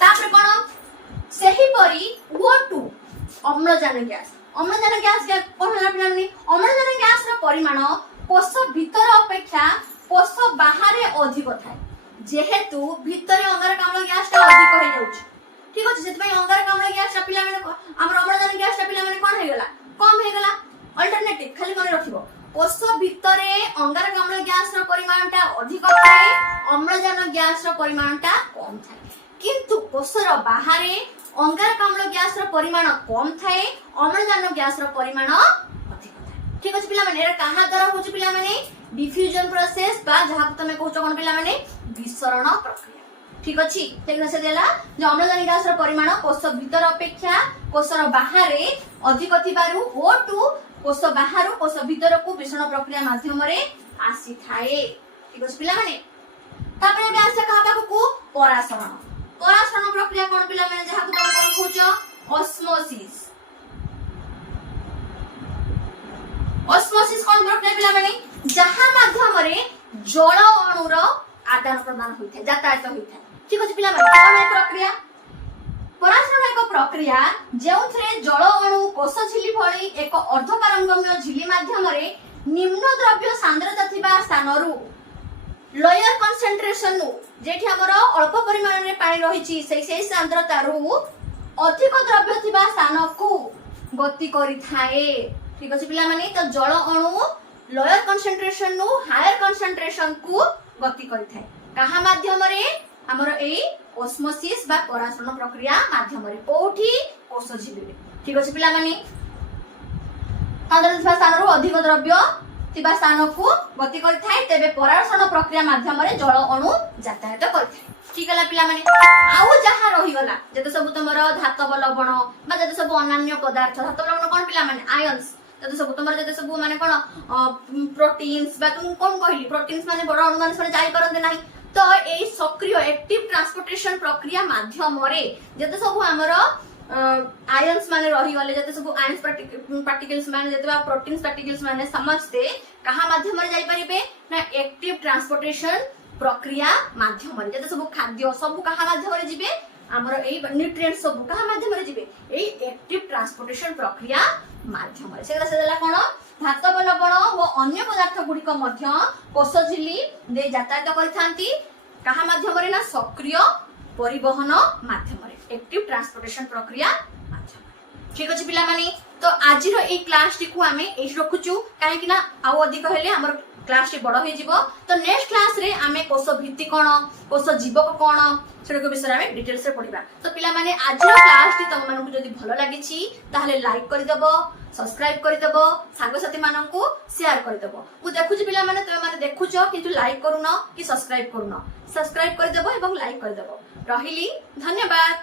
তারপরে কোন সেহিপরি O2 অম্লজান গ্যাস ଅମ୍ଳଜାନ ଗ୍ୟାସ କଣ ହେଲା ପିଲାମାନେ? ଅମ୍ଳଜାନ ଗ୍ୟାସର ପରିମାଣ କୋଷ ଭିତର ଅପେକ୍ଷା କୋଷ ବାହାରେ ଅଧିକ ଥାଏ। ଯେହେତୁ ଭିତରେ ଅଙ୍ଗାରକାମ୍ଳ ଗ୍ୟାସଟା ଅଧିକ ହେଇଯାଉଛି, ঠিক আছে, ସେଥିପାଇଁ ଅଙ୍ଗାରକାମ୍ଳ ଗ୍ୟାସଟା ପିଲାମାନେ ଆମର ଅମ୍ଳଜାନ ଗ୍ୟାସଟା ପିଲାମାନେ କଣ ହେଇଗଲା? କମ ହେଇଗଲା। ଅଲ୍ଟରନେଟିଭ ଖାଲି ମନେ ରଖିବ, କୋଷ ଭିତରେ ଅଙ୍ଗାରକାମ୍ଳ ଗ୍ୟାସର ପରିମାଣଟା ଅଧିକ ଥାଏ, ଅମ୍ଳଜାନ ଗ୍ୟାସର ପରିମାଣଟା କମ ଥାଏ। କିନ୍ତୁ କୋଷର ବାହାରେ ଅଙ୍ଗାରକାମ୍ଳ ଗ୍ୟାସର ପରିମାଣ କମ ଥାଏ, ଅମ୍ଳଜାନ ଗ୍ୟାସର ପରିମାଣ ଅଧିକ ଥାଏ। ঠিক ଅଛି ପିଲାମାନେ, ଏଟା କାହା ଦ୍ୱାରା ହଉଛି ପିଲାମାନେ? ডিফিউজন প্রসেস বা যাহাକୁ তুমি কହୁଛ কোন ପିଲାମାନେ? বিসরণ প্রক্রিয়া। ঠিক ଅଛି, দেখনা ସେ ଦେଲା ଯେ ଅମ୍ଳଜାନ ଗ୍ୟାସର ପରିମାଣ କୋଷ ଭିତର ଅପେକ୍ଷା କୋଷର ବାହାରେ ଅଧିକ ଥିବାରୁ O2 କୋଷ ବାହାରୁ କୋଷ ଭିତରକୁ ବିସରଣ ପ୍ରକ୍ରିୟା ମାଧ୍ୟମରେ ଆସିଥାଏ। ঠিক ଅଛି ପିଲାମାନେ, ତାପରେ ଏବେ ଆସିବା କାହା ପାଖକୁ? ପରାସରଣ। ପରାସରଣ ପ୍ରକ୍ରିୟା କଣ ପିଲାମାନେ? ଯାହାକୁ ତମେ କଣ କହୁଛ? ଅସ୍ମୋସିସ୍। ଅସ୍ମୋସିସ୍ କଣ ପ୍ରକ୍ରିୟା ପିଲାମାନେ? ଯାହା ମାଧ୍ୟମରେ ଜଳ ଅଣୁର ଆଦାନ ପ୍ରଦାନ ହୋଇଥାଏ, ଯାତାୟାତ ହୋଇଥାଏ। ঠিক ଅଛି ପିଲାମାନେ, କଣ ଏ ପ୍ରକ୍ରିୟା? ପରାସରଣ ଏକ ପ୍ରକ୍ରିୟା ଯେଉଁଥିରେ ଜଳ ଅଣୁ କୋଷ ଝିଲି ଭଳି ଏକ ଅର୍ଦ୍ଧପାରଙ୍ଗମ୍ୟ ଝିଲି ମାଧ୍ୟମରେ ନିମ୍ନ ଦ୍ରବ୍ୟ ସାନ୍ଦ୍ରତା ଥିବା ସ୍ଥାନରୁ ଲୋୟର କନସେନ୍ଟ୍ରେସନ ଯେଠି ଆମର ଅଳ୍ପ ପରିମାଣରେ ପାଣି ରହିଛି ସେଇ ସାନ୍ଦ୍ରତାରୁ ଅଧିକ ଦ୍ରବ୍ୟ ଥିବା ସ୍ଥାନକୁ ଗତି କରିଥାଏ। ঠিক ଅଛି ପିଲାମାନେ, ତ ଜଳ ଅଣୁ ଲୋୟର କନସେନ୍ଟ୍ରେସନ ରୁ ହାୟର କନସେନ୍ଟ୍ରେସନ କୁ ଗତି କରିଥାଏ। କାହା ମାଧ୍ୟମରେ? ଆମର ଏଇ ଓସ୍ମୋସିସ୍ ବା ପରାସରଣ ପ୍ରକ୍ରିୟା ମାଧ୍ୟମରେ। କୋଉଠି? କୋଷ ଝିଲିରେ। ঠিক ଅଛି ପିଲାମାନେ, ସାନ୍ଦ୍ରତା ଥିବା ସ୍ଥାନରୁ ଅଧିକ ଦ୍ରବ୍ୟ ଥିବା ସ୍ଥାନକୁ ଗତି କରିଥାଏ, ତେବେ ପରାସରଣ ପ୍ରକ୍ରିୟା ମାଧ୍ୟମରେ ଜଳ ଅଣୁ ଯାତାୟାତ କରିଥାଏ। ঠিক ହେଲା ପିଲାମାନେ, ଆଉ ଯାହା ରହିଗଲା ଯେତେ ସବୁ ତମର ଧାତବ ଲବଣ ବା ଯେତେ ସବୁ ଅନ୍ୟାନ୍ୟ ପଦାର୍ଥ, ଧାତବ ଲବଣ କଣ ପିଲାମାନେ? ଆୟନ୍ସ। ଯେତେ ସବୁ ତମର ଯେତେ ସବୁ ମାନେ କଣ ପ୍ରୋଟିନ୍ସ ବା ତୁମ କଣ କହିଲି, ପ୍ରୋଟିନ୍ସ ମାନେ ବଡ ଅଣୁ ମାନେ ସେମାନେ ଯାଇ କରନ୍ତି ନାହିଁ, ତ ଏଇ ସକ୍ରିୟ ଆକ୍ଟିଭ ଟ୍ରାନ୍ସପୋର୍ଟେସନ ପ୍ରକ୍ରିୟା ମାଧ୍ୟମରେ ଯେତେ ସବୁ ଆମର आयन्स माने रही गले जते सब आयन्स पार्टिकल्स माने जते प्रोटीन्स पार्टिकल्स माने समझते कहा माध्यम रे जाई परिबे ना एक्टिव ट्रांसपोर्टेशन प्रक्रिया माध्यम रे जते सब खाद्य सब कहा माध्यम रे जिबे हमर एई न्यूट्रिएंट्स सब कहा माध्यम रे जिबे एई एक्टिव ट्रांसपोर्टेशन प्रक्रिया माध्यम रे सेला सेला कोन धातव लवण और अन्य पदार्थ गुड़िक मध्य कोष झिल्ली दे यातायात करिथांती कहा माध्यम रे ना सक्रिय परिवहन माध्यम रे एक्टिव ट्रांसपोर्टेशन प्रक्रिया माध्यम। ठीक अछि पिला माने तो आज रो ए क्लास टी को हमें एही रखुचू काहे कि ना आउ अधिक हेले हमर क्लास टी बड़ हे जिवो तो नेक्स्ट क्लास रे हमें कोष भित्ति कोन कोष जीवक कोन सेको विषय हमें डिटेल्स से पढिबा। तो पिला माने आज रो क्लास टी तम मानकु जदी भलो लागिछि ताहले लाइक करि दबो सब्सक्राइब करि दबो सांग साथी मानकु शेयर करि दबो। मु देखुछि पिला माने तमे माने देखुछो किंतु लाइक करूनो कि सब्सक्राइब करूनो सब्सक्राइब करि दबो एवं लाइक करि दबो। रहिली धन्यवाद।